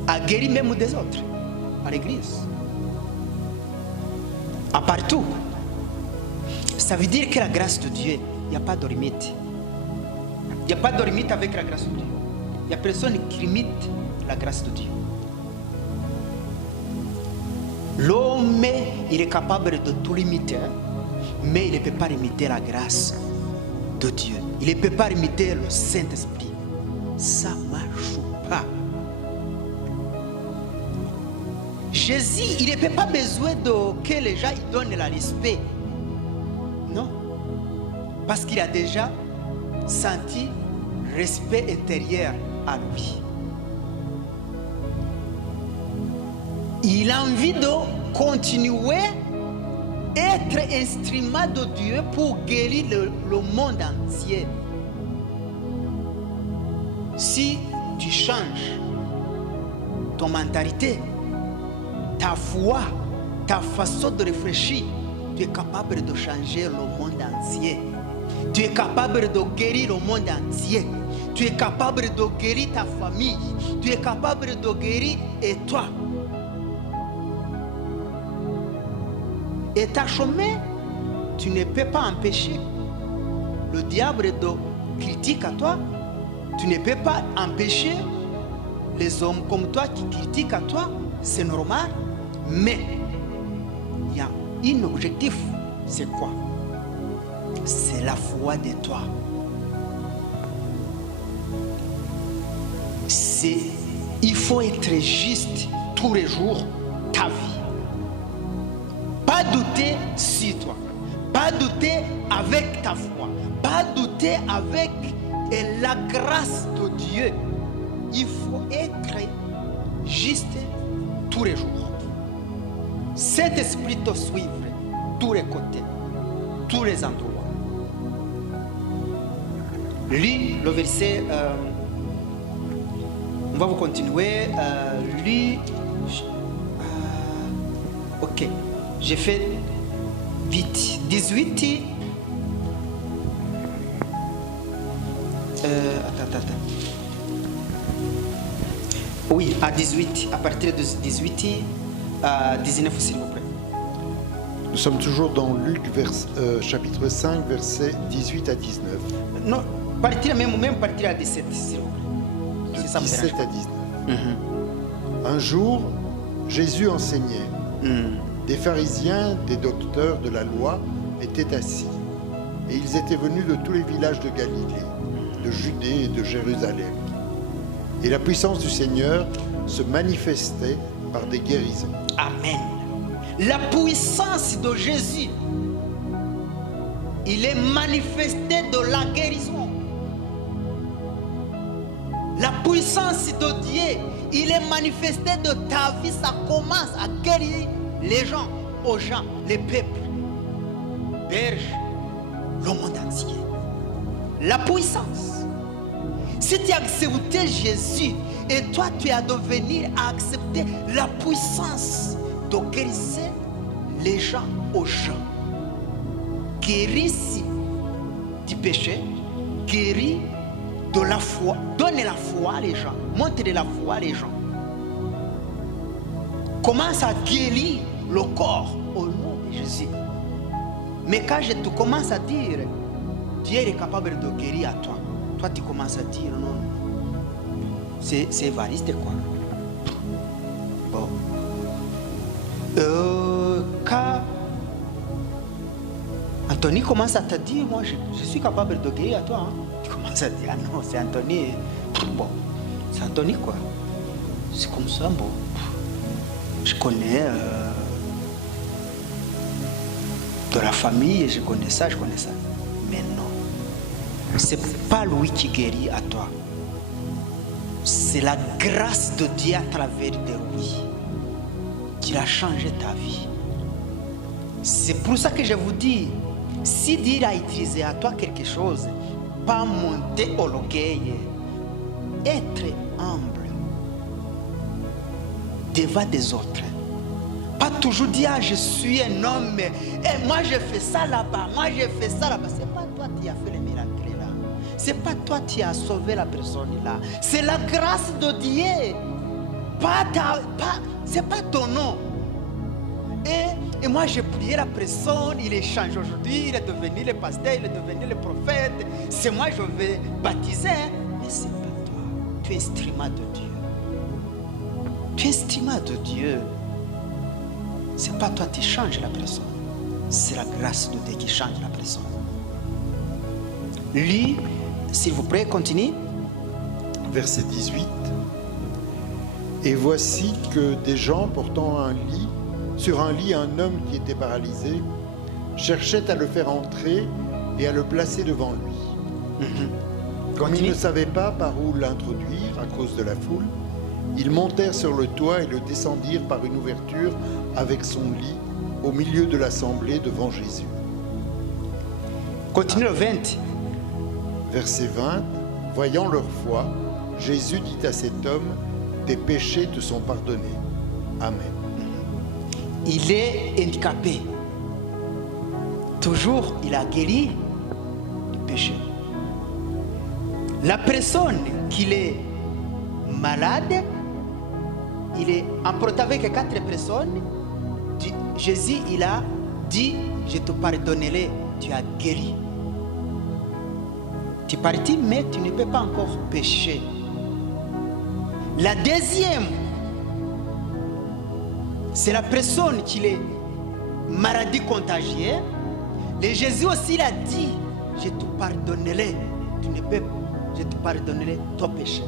à guérir même des autres, à l'église, à partout. Ça veut dire que la grâce de Dieu, il n'y a pas de limite. Il n'y a pas de limite avec la grâce de Dieu. Il n'y a personne qui limite la grâce de Dieu. L'homme, il est capable de tout limiter, mais il ne peut pas limiter la grâce de Dieu. Il ne peut pas limiter le Saint-Esprit. Ça ne marche pas. Jésus, il ne peut pas besoin que les gens lui donnent le respect. Non. Parce qu'il a déjà senti respect intérieur à lui. Il a envie de continuer à être instrument de Dieu pour guérir le monde entier. Si tu changes ton mentalité, ta foi, ta façon de réfléchir, tu es capable de changer le monde entier. Tu es capable de guérir le monde entier. Tu es capable de guérir ta famille. Tu es capable de guérir et toi. Et ta chemin, tu ne peux pas empêcher le diable de critiquer à toi. Tu ne peux pas empêcher les hommes comme toi qui critiquent à toi. C'est normal. Mais il y a un objectif. C'est quoi? C'est la foi de toi. Il faut être juste tous les jours ta vie. Pas douter sur toi. Pas douter avec ta foi. Pas douter avec la grâce de Dieu. Il faut être juste tous les jours. Cet esprit te suivre tous les côtés, tous les endroits. Lis le verset. On va vous continuer. Lis. Ok. J'ai fait vite. 18. Attends. Oui, à 18. À partir de 18 à 19, s'il vous plaît. Nous sommes toujours dans Luc, chapitre 5, versets 18 à 19. Non, même partir à 17, s'il vous plaît. De 17 à 19. Un jour, Jésus enseignait. Des pharisiens, des docteurs de la loi étaient assis. Et ils étaient venus de tous les villages de Galilée, de Judée et de Jérusalem. Et la puissance du Seigneur se manifestait par des guérisons. Amen. La puissance de Jésus, il est manifesté de la guérison. La puissance de Dieu, il est manifesté de ta vie. Ça commence à guérir les gens, aux gens, les peuples, berge, le monde entier. La puissance. Si tu as accepté Jésus et toi tu as devenir à accepter la puissance de guérir les gens aux gens. Guérir du péché, guérir de la foi, donner la foi à les gens, montrer la foi à les gens. Commence à guérir le corps au nom de Jésus. Mais quand je te commence à dire, Dieu est capable de guérir à toi, toi tu commences à dire non. C'est évariste quoi. Bon. Quand Anthony commence à te dire, moi je suis capable de guérir à toi. Hein. Tu commences à dire, ah non, c'est Anthony. Bon, c'est Anthony quoi. C'est comme ça, bon. Je connais de la famille, je connais ça. Mais non. C'est pas lui qui guérit à toi. C'est la grâce de Dieu à travers de lui qui a changé ta vie. C'est pour ça que je vous dis, si Dieu a utilisé à toi quelque chose, pas monter au orgueil, être humble devant des autres. Pas toujours dire ah, je suis un homme, et moi je fais ça là-bas, moi je fais ça là-bas. C'est pas toi qui as fait le miracle là. C'est pas toi qui as sauvé la personne là. C'est la grâce de Dieu. C'est pas ton nom. Et moi j'ai prié la personne, il est changé aujourd'hui, il est devenu le pasteur, il est devenu le prophète. C'est moi je vais baptiser. Mais c'est pas toi. Tu es instrument de Dieu. Tu es instrument de Dieu. C'est pas toi qui changes la personne. C'est la grâce de Dieu qui change la personne. Lis, s'il vous plaît, continue. Verset 18. Et voici que des gens portant sur un lit un homme qui était paralysé, cherchaient à le faire entrer et à le placer devant lui. Comme ils ne savaient pas par où l'introduire à cause de la foule, ils montèrent sur le toit et le descendirent par une ouverture avec son lit au milieu de l'assemblée devant Jésus. Continue le 20. Verset 20. Voyant leur foi, Jésus dit à cet homme, tes péchés te sont pardonnés. Amen. Il est handicapé. Toujours, il a guéri du péché. La personne qui est malade, il est emprunté avec 4 personnes. Jésus, il a dit, je te pardonnerai, tu as guéri. Tu es parti, mais tu ne peux pas encore pécher. La deuxième, c'est la personne qui est maladie contagieuse. Le Jésus aussi l'a dit, je te pardonnerai, je te pardonnerai ton péché.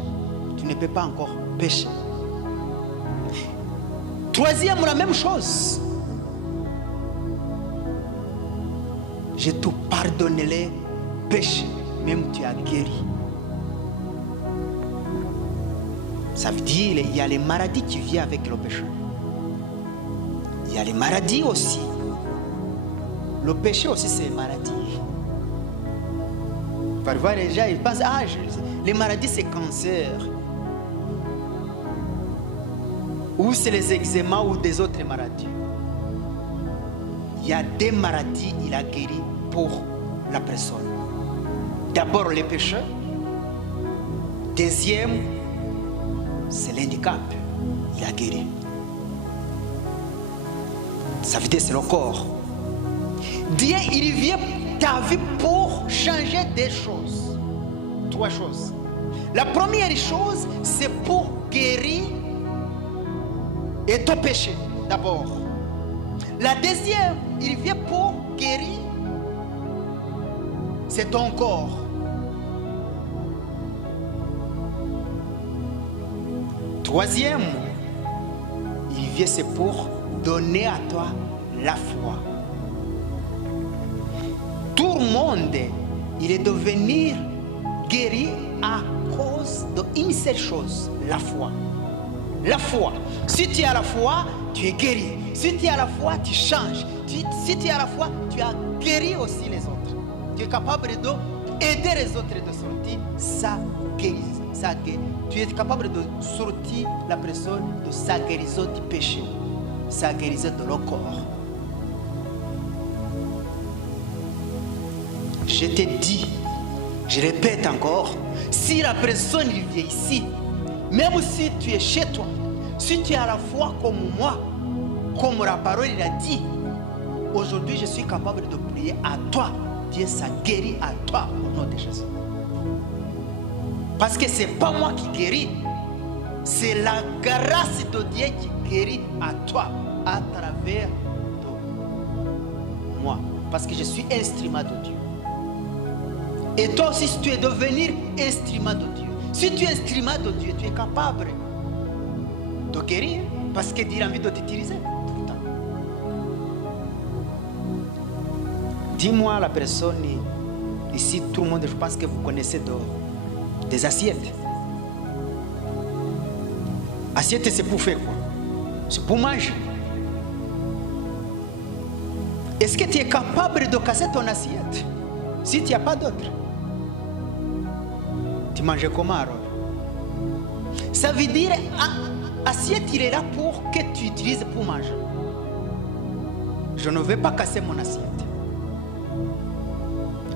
Tu ne peux pas encore pécher. Troisième, la même chose. Je te pardonnerai péché, même tu as guéri. Ça veut dire qu'il y a les maladies qui viennent avec le péché. Il y a les maladies aussi. Le péché aussi, c'est une maladie. Parfois, les gens ils pensent, les maladies, c'est cancer. Ou c'est les eczémas ou des autres maladies. Il y a des maladies, il a guéri pour la personne. D'abord, le péché. Deuxième, c'est l'handicap. Il a guéri. Ça veut dire c'est le corps. Dieu, il vient ta vie pour changer des choses. 3 choses. La première chose, c'est pour guérir et ton péché, d'abord. La deuxième, il vient pour guérir, c'est ton corps. Troisième, il vient c'est pour donner à toi la foi. Tout le monde, il est devenu guéri à cause d'une seule chose, la foi. La foi. Si tu as la foi, tu es guéri. Si tu as la foi, tu changes. Si tu as la foi, tu as guéri aussi les autres. Tu es capable d'aider les autres de sortir sa guérison. Tu es capable de sortir la personne de sa guérison du péché, sa guérison de leur corps. Je te dis, je répète encore, si la personne vient ici, même si tu es chez toi, si tu as la foi comme moi, comme la parole il a dit, aujourd'hui je suis capable de prier à toi, Dieu ça guérit à toi au nom de Jésus. Parce que ce n'est pas moi qui guéris, c'est la grâce de Dieu qui guérit à toi, à travers de moi. Parce que je suis instrument de Dieu. Et toi aussi, si tu es devenu instrument de Dieu, si tu es instrument de Dieu, tu es capable de guérir parce que Dieu a envie de t'utiliser tout le temps. Dis-moi la personne, ici tout le monde, je pense que vous connaissez des assiettes. Assiette, c'est pour faire quoi? C'est pour manger. Est-ce que tu es capable de casser ton assiette si tu n'y as pas d'autre? Tu manges comment alors? Ça veut dire, assiette, il est là pour que tu utilises pour manger. Je ne vais pas casser mon assiette.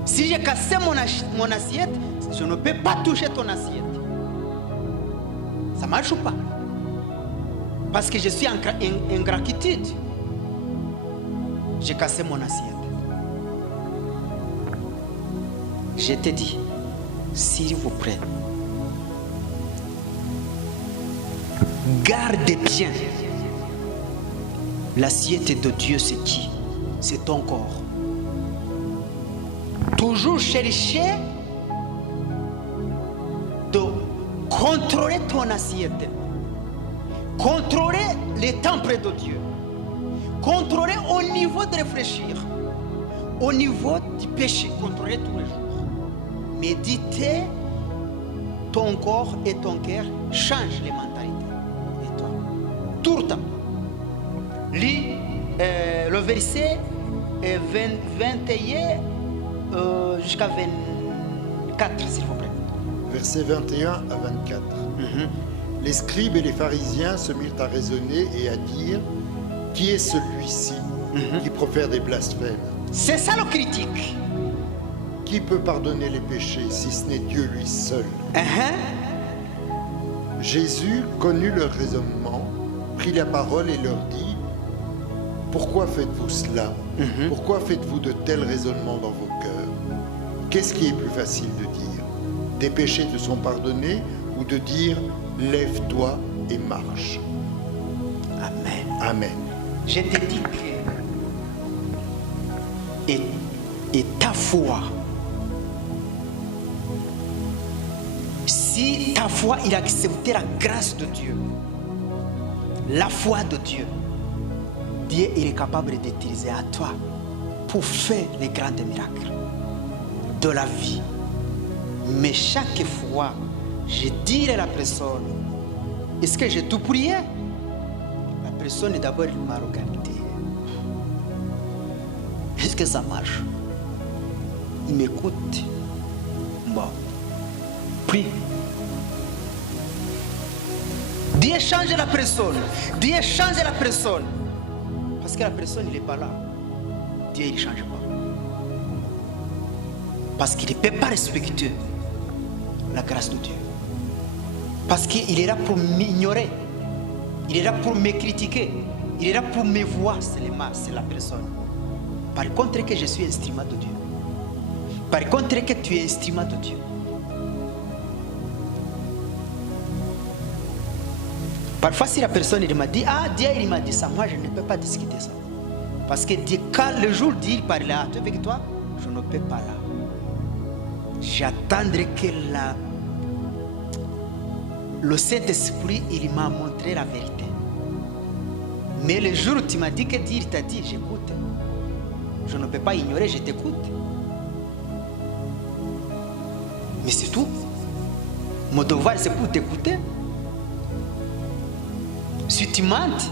Si j'ai cassé mon assiette, je ne peux pas toucher ton assiette. Ça ne marche pas. Parce que je suis en ingratitude. J'ai cassé mon assiette. Je te dis, s'il vous plaît, garde bien. L'assiette de Dieu, c'est qui? C'est ton corps. Toujours chercher de contrôler ton assiette. Contrôler les temps près de Dieu. Contrôler au niveau de réfléchir. Au niveau du péché, contrôler tous les jours. Méditer ton corps et ton cœur, change les mentalités. Et toi, tout le temps. Lis le verset 21 jusqu'à 24, s'il vous plaît. Versets 21 à 24. Les scribes et les pharisiens se mirent à raisonner et à dire: qui est celui-ci qui profère des blasphèmes? C'est ça le critique. Qui peut pardonner les péchés si ce n'est Dieu lui seul? Jésus connut leur raisonnement, prit la parole et leur dit: pourquoi faites-vous cela? Pourquoi faites-vous de tels raisonnements dans vos cœurs? Qu'est-ce qui est plus facile de dire? Tes péchés te sont pardonnés, ou de dire lève-toi et marche? Amen. Amen. Je te dis que et ta foi, si ta foi il a accepté la grâce de Dieu, la foi de Dieu, Dieu il est capable d'utiliser à toi pour faire les grands miracles de la vie. Mais chaque fois, je dirai à la personne: est-ce que j'ai tout prié? La personne d'abord il m'a regardé. Est-ce que ça marche? Il m'écoute. Bon, prie. Dieu change la personne. Dieu change la personne. Parce que la personne il n'est pas là. Dieu il ne change pas. Parce qu'il ne peut pas respecter la grâce de Dieu. Parce qu'il est là pour m'ignorer. Il est là pour me critiquer. Il est là pour me voir seulement, c'est la personne. Par contre que je suis instrument de Dieu. Par contre que tu es instrument de Dieu. Parfois si la personne il m'a dit: ah Dieu il m'a dit ça, moi je ne peux pas discuter ça. Parce que Dieu, quand le jour dit il parle avec toi, je ne peux pas là. J'attendrai que le Saint-Esprit il m'a montré la vérité. Mais le jour où tu m'as dit que Dieu t'a dit, j'écoute. Je ne peux pas ignorer, je t'écoute. Mais c'est tout. Mon devoir c'est pour t'écouter. Si tu mentes,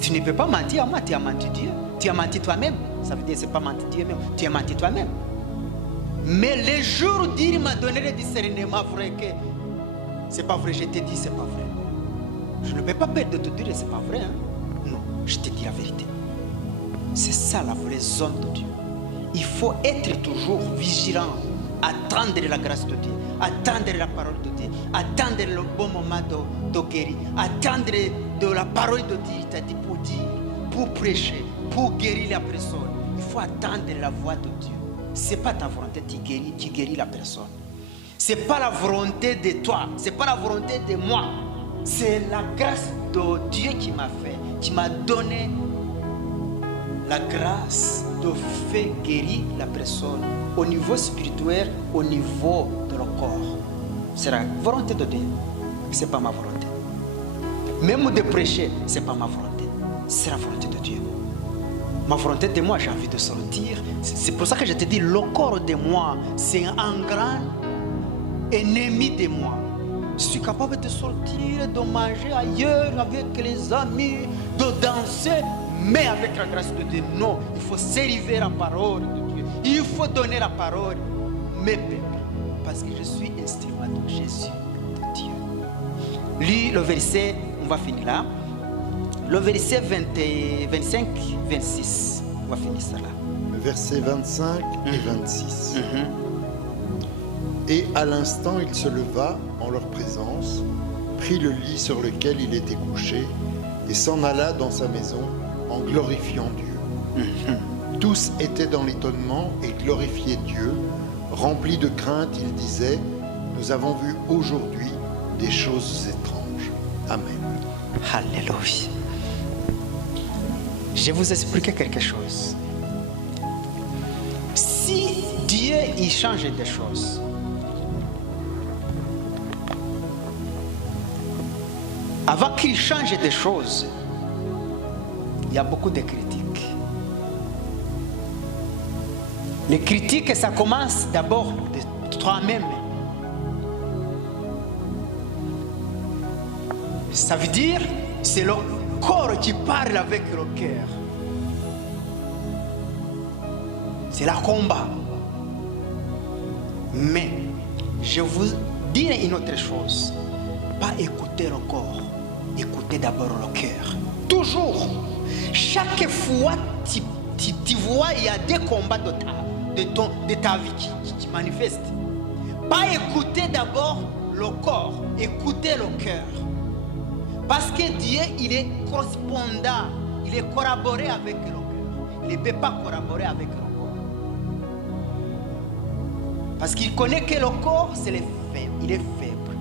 tu ne peux pas mentir à moi, tu as menti Dieu. Tu as menti toi-même. Ça veut dire que ce n'est pas mentir Dieu même. Tu as menti toi-même. Mais le jour où Dieu m'a donné le discernement vrai que c'est pas vrai, je te dis c'est pas vrai. Je ne peux pas perdre de te dire c'est pas vrai. Hein? Non, je te dis la vérité. C'est ça la vraie zone de Dieu. Il faut être toujours vigilant, attendre la grâce de Dieu, attendre la parole de Dieu, attendre le bon moment de guérir, attendre de la parole de Dieu, c'est-à-dire pour dire, pour prêcher, pour guérir la personne. Il faut attendre la voix de Dieu. Ce n'est pas ta volonté qui guérit la personne. Ce n'est pas la volonté de toi, ce n'est pas la volonté de moi. C'est la grâce de Dieu qui m'a fait, qui m'a donné la grâce de faire guérir la personne au niveau spirituel, au niveau de leur corps. C'est la volonté de Dieu. Ce n'est pas ma volonté. Même de prêcher, ce n'est pas ma volonté. C'est la volonté de Dieu. Ma volonté de moi, j'ai envie de sortir. C'est pour ça que je te dis, le corps de moi, c'est un grand ennemi de moi. Je suis capable de sortir, de manger ailleurs avec les amis, de danser, mais avec la grâce de Dieu, non. Il faut servir la parole de Dieu. Il faut donner la parole, mes peuples parce que je suis instrument de Jésus, de Dieu. Lis le verset, on va finir là. Le verset 25, 26. On va finir ça là. Versets 25 et 26. Et à l'instant, il se leva en leur présence, prit le lit sur lequel il était couché et s'en alla dans sa maison en glorifiant Dieu. Tous étaient dans l'étonnement et glorifiaient Dieu. Remplis de crainte, ils disaient, nous avons vu aujourd'hui des choses étranges. Amen. Alléluia. Je vais vous expliquer quelque chose. Si Dieu il change des choses, avant qu'il change des choses, il y a beaucoup de critiques. Les critiques, ça commence d'abord de toi-même. Ça veut dire, c'est le corps qui parle avec le cœur. C'est le combat. Mais je vous dirai une autre chose. Pas écouter le corps, écouter d'abord le cœur. Toujours. Chaque fois tu vois, il y a des combats de ta vie qui manifestent. Pas écouter d'abord le corps, écouter le cœur. Parce que Dieu, il est correspondant, il est collaboré avec le cœur. Il ne peut pas collaborer avec le corps. Parce qu'il connaît que le corps, c'est le faible, il est faible.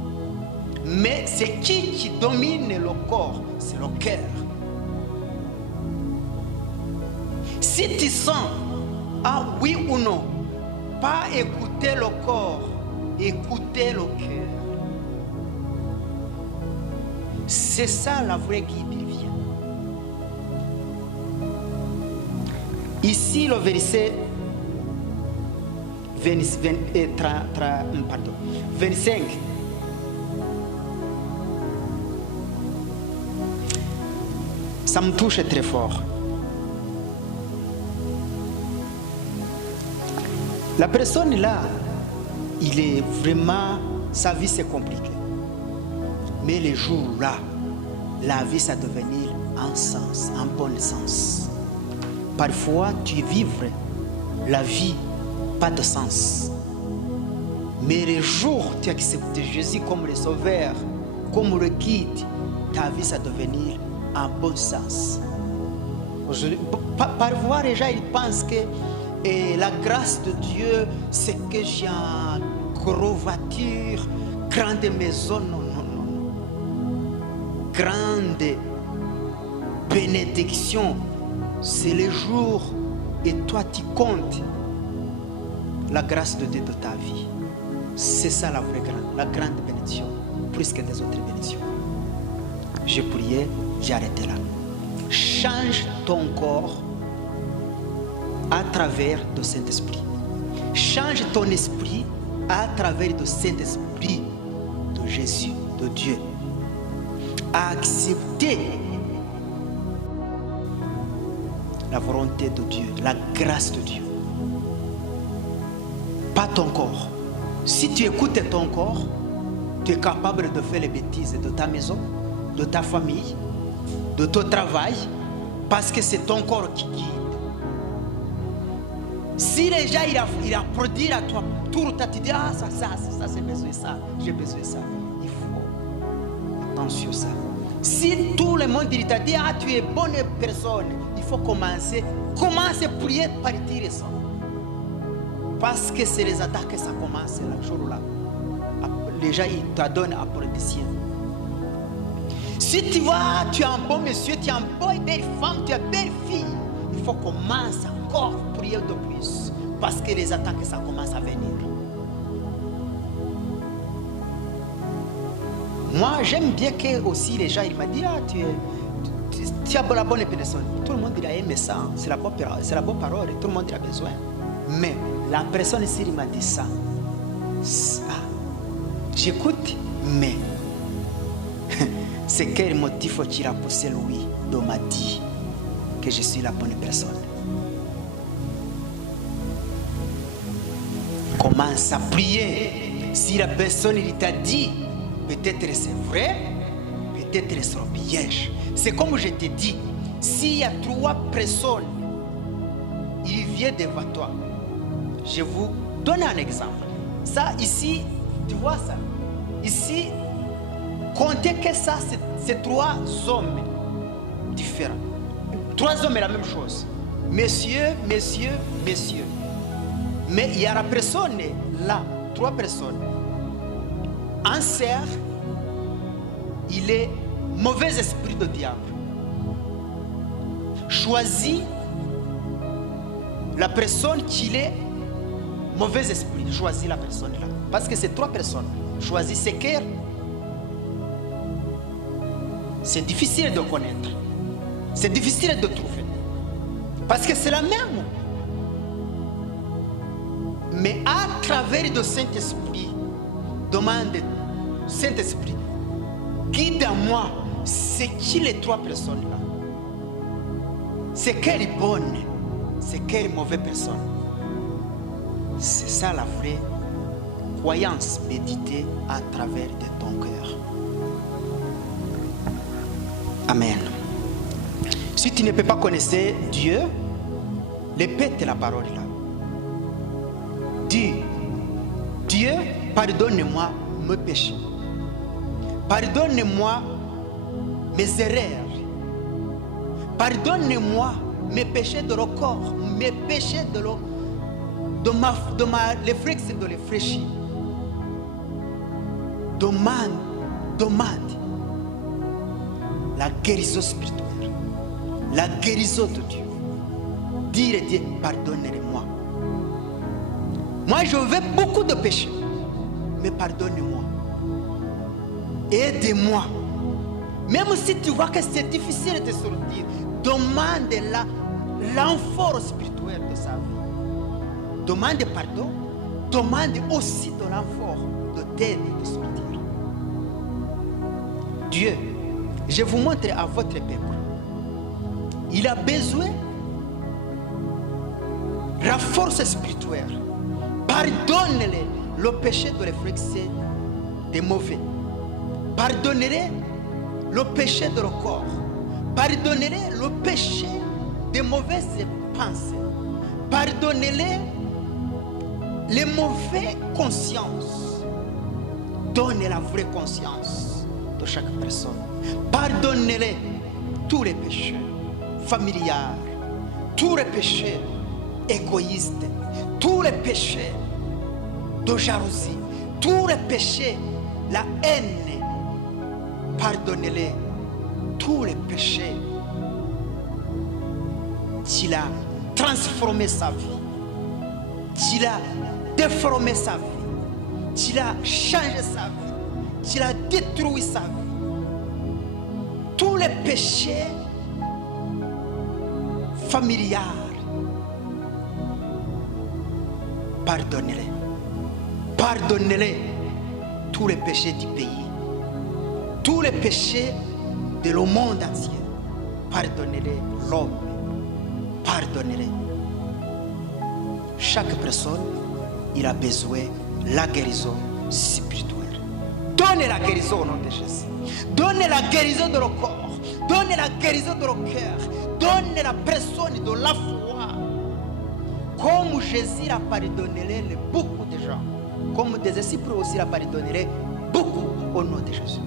Mais c'est qui domine le corps, c'est le cœur. Si tu sens, ah oui ou non, pas écouter le corps, écouter le cœur. C'est ça la vraie guide vient. Ici, le verset 25. Ça me touche très fort. La personne là, il est vraiment, sa vie c'est compliqué. Mais les jours là, la vie ça devenir un sens, un bon sens. Parfois tu vivres la vie pas de sens. Mais les jours tu acceptes Jésus comme le sauveur, comme le guide, ta vie ça devenir un bon sens. Parfois les gens ils pensent que la grâce de Dieu c'est que j'ai une grosse voiture, grande maison. Non. Grande bénédiction, c'est le jour et toi tu comptes la grâce de Dieu de ta vie. C'est ça la vraie grande bénédiction, plus que des autres bénédictions. J'ai prié, j'ai arrêté là. Change ton corps à travers le Saint-Esprit. Change ton esprit à travers le Saint-Esprit de Jésus, de Dieu. Accepter la volonté de Dieu, la grâce de Dieu. Pas ton corps. Si tu écoutes ton corps, tu es capable de faire les bêtises de ta maison, de ta famille, de ton travail, parce que c'est ton corps qui guide. Si les gens il a produit à toi, tout le temps tu dis ah ça c'est besoin de ça, j'ai besoin de ça. Il faut attention à ça. Si tout le monde il t'a dit ah tu es bonne personne, il faut commencer à prier partir ça. Parce que c'est les attaques que ça commence le jour là. Les gens ils te donnent à politicien. Si tu vois tu es un bon monsieur, tu es un bonne belle femme, tu es une belle fille, il faut commencer encore à prier de plus. Parce que les attaques ça commence à venir. Moi, j'aime bien que aussi les gens, ils m'ont dit, ah, tu es la bonne personne. Tout le monde il a aimé ça, c'est la bonne parole, tout le monde il a besoin. Mais la personne ici, il m'a dit ça. J'écoute, mais c'est quel motif qui a poussé lui de m'a dit que je suis la bonne personne. Commence à prier. Si la personne il t'a dit, peut-être c'est vrai, peut-être c'est un piège. C'est comme je t'ai dit, s'il y a 3 personnes, il vient devant toi. Je vous donne un exemple. Ça ici, tu vois ça? Ici, comptez que ça, c'est 3 hommes différents. 3 hommes est la même chose. Messieurs, messieurs, messieurs. Mais il y a la personne là, 3 personnes. Un cerf, il est mauvais esprit de diable. Choisis la personne qui est mauvais esprit. Choisis la personne là. Parce que c'est 3 personnes. Choisis ce cœur. C'est difficile de connaître. C'est difficile de trouver. Parce que c'est la même. Mais à travers le Saint-Esprit, demande Saint-Esprit, guide-moi, c'est qui les 3 personnes-là? C'est quelle bonne, c'est quelle mauvaise personne? C'est ça la vraie croyance méditée à travers de ton cœur. Amen. Si tu ne peux pas connaître Dieu, répète la parole là. Dis, Dieu, pardonne-moi mes péchés. Pardonne-moi mes erreurs. Pardonne-moi mes péchés de le corps, mes péchés de ma réflexe de les fraîchir. Demande la guérison spirituelle, la guérison de Dieu. Dire Dieu, pardonne-moi. Moi, je veux beaucoup de péchés, mais pardonne-moi. Aide-moi. Même si tu vois que c'est difficile de sortir, demande l'enfort spirituel de sa vie. Demande pardon, demande aussi de l'enfort de t'aider de sortir. Dieu, je vous montre à votre peuple. Il a besoin de la force spirituelle. Pardonne-les le péché de réflexe des mauvais. Pardonnez-les le péché de le corps. Pardonnez-les le péché des mauvaises pensées. Pardonnez-les les mauvaises consciences. Donnez la vraie conscience de chaque personne. Pardonnez-les tous les péchés familiaux, tous les péchés égoïstes, tous les péchés de jalousie, tous les péchés, la haine. Pardonnez-les tous les péchés qu'il a transformé sa vie, qu'il a déformé sa vie, qu'il a changé sa vie, qu'il a détruit sa vie. Tous les péchés familiaux, pardonnez-les. Pardonnez-les tous les péchés du pays, tous les péchés de le monde entier. Pardonnez-les l'homme. Pardonnez-les. Chaque personne, il a besoin de la guérison spirituelle. Donnez la guérison au nom de Jésus. Donnez la guérison de le corps. Donnez la guérison de le cœur. Donnez la personne de la foi. Comme Jésus a pardonné beaucoup de gens. Comme des disciples aussi a pardonné beaucoup au nom de Jésus.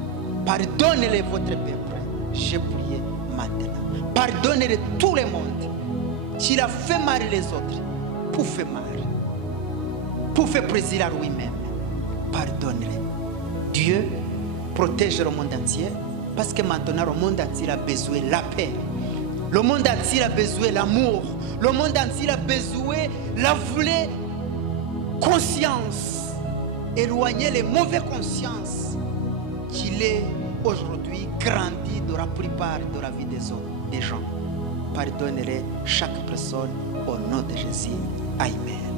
Pardonnez-les votre peuple. Je prie maintenant. Pardonnez tout le monde qui a fait mal les autres pour faire mal, pour faire plaisir à lui-même. Pardonnez-les. Dieu protège le monde entier parce que maintenant le monde entier a besoin de la paix. Le monde entier a besoin de l'amour. Le monde entier a besoin de la vraie conscience. Éloigner les mauvaises consciences qu'il est aujourd'hui grandi de la plupart de la vie des gens. Pardonnez-les chaque personne au nom de Jésus. Amen.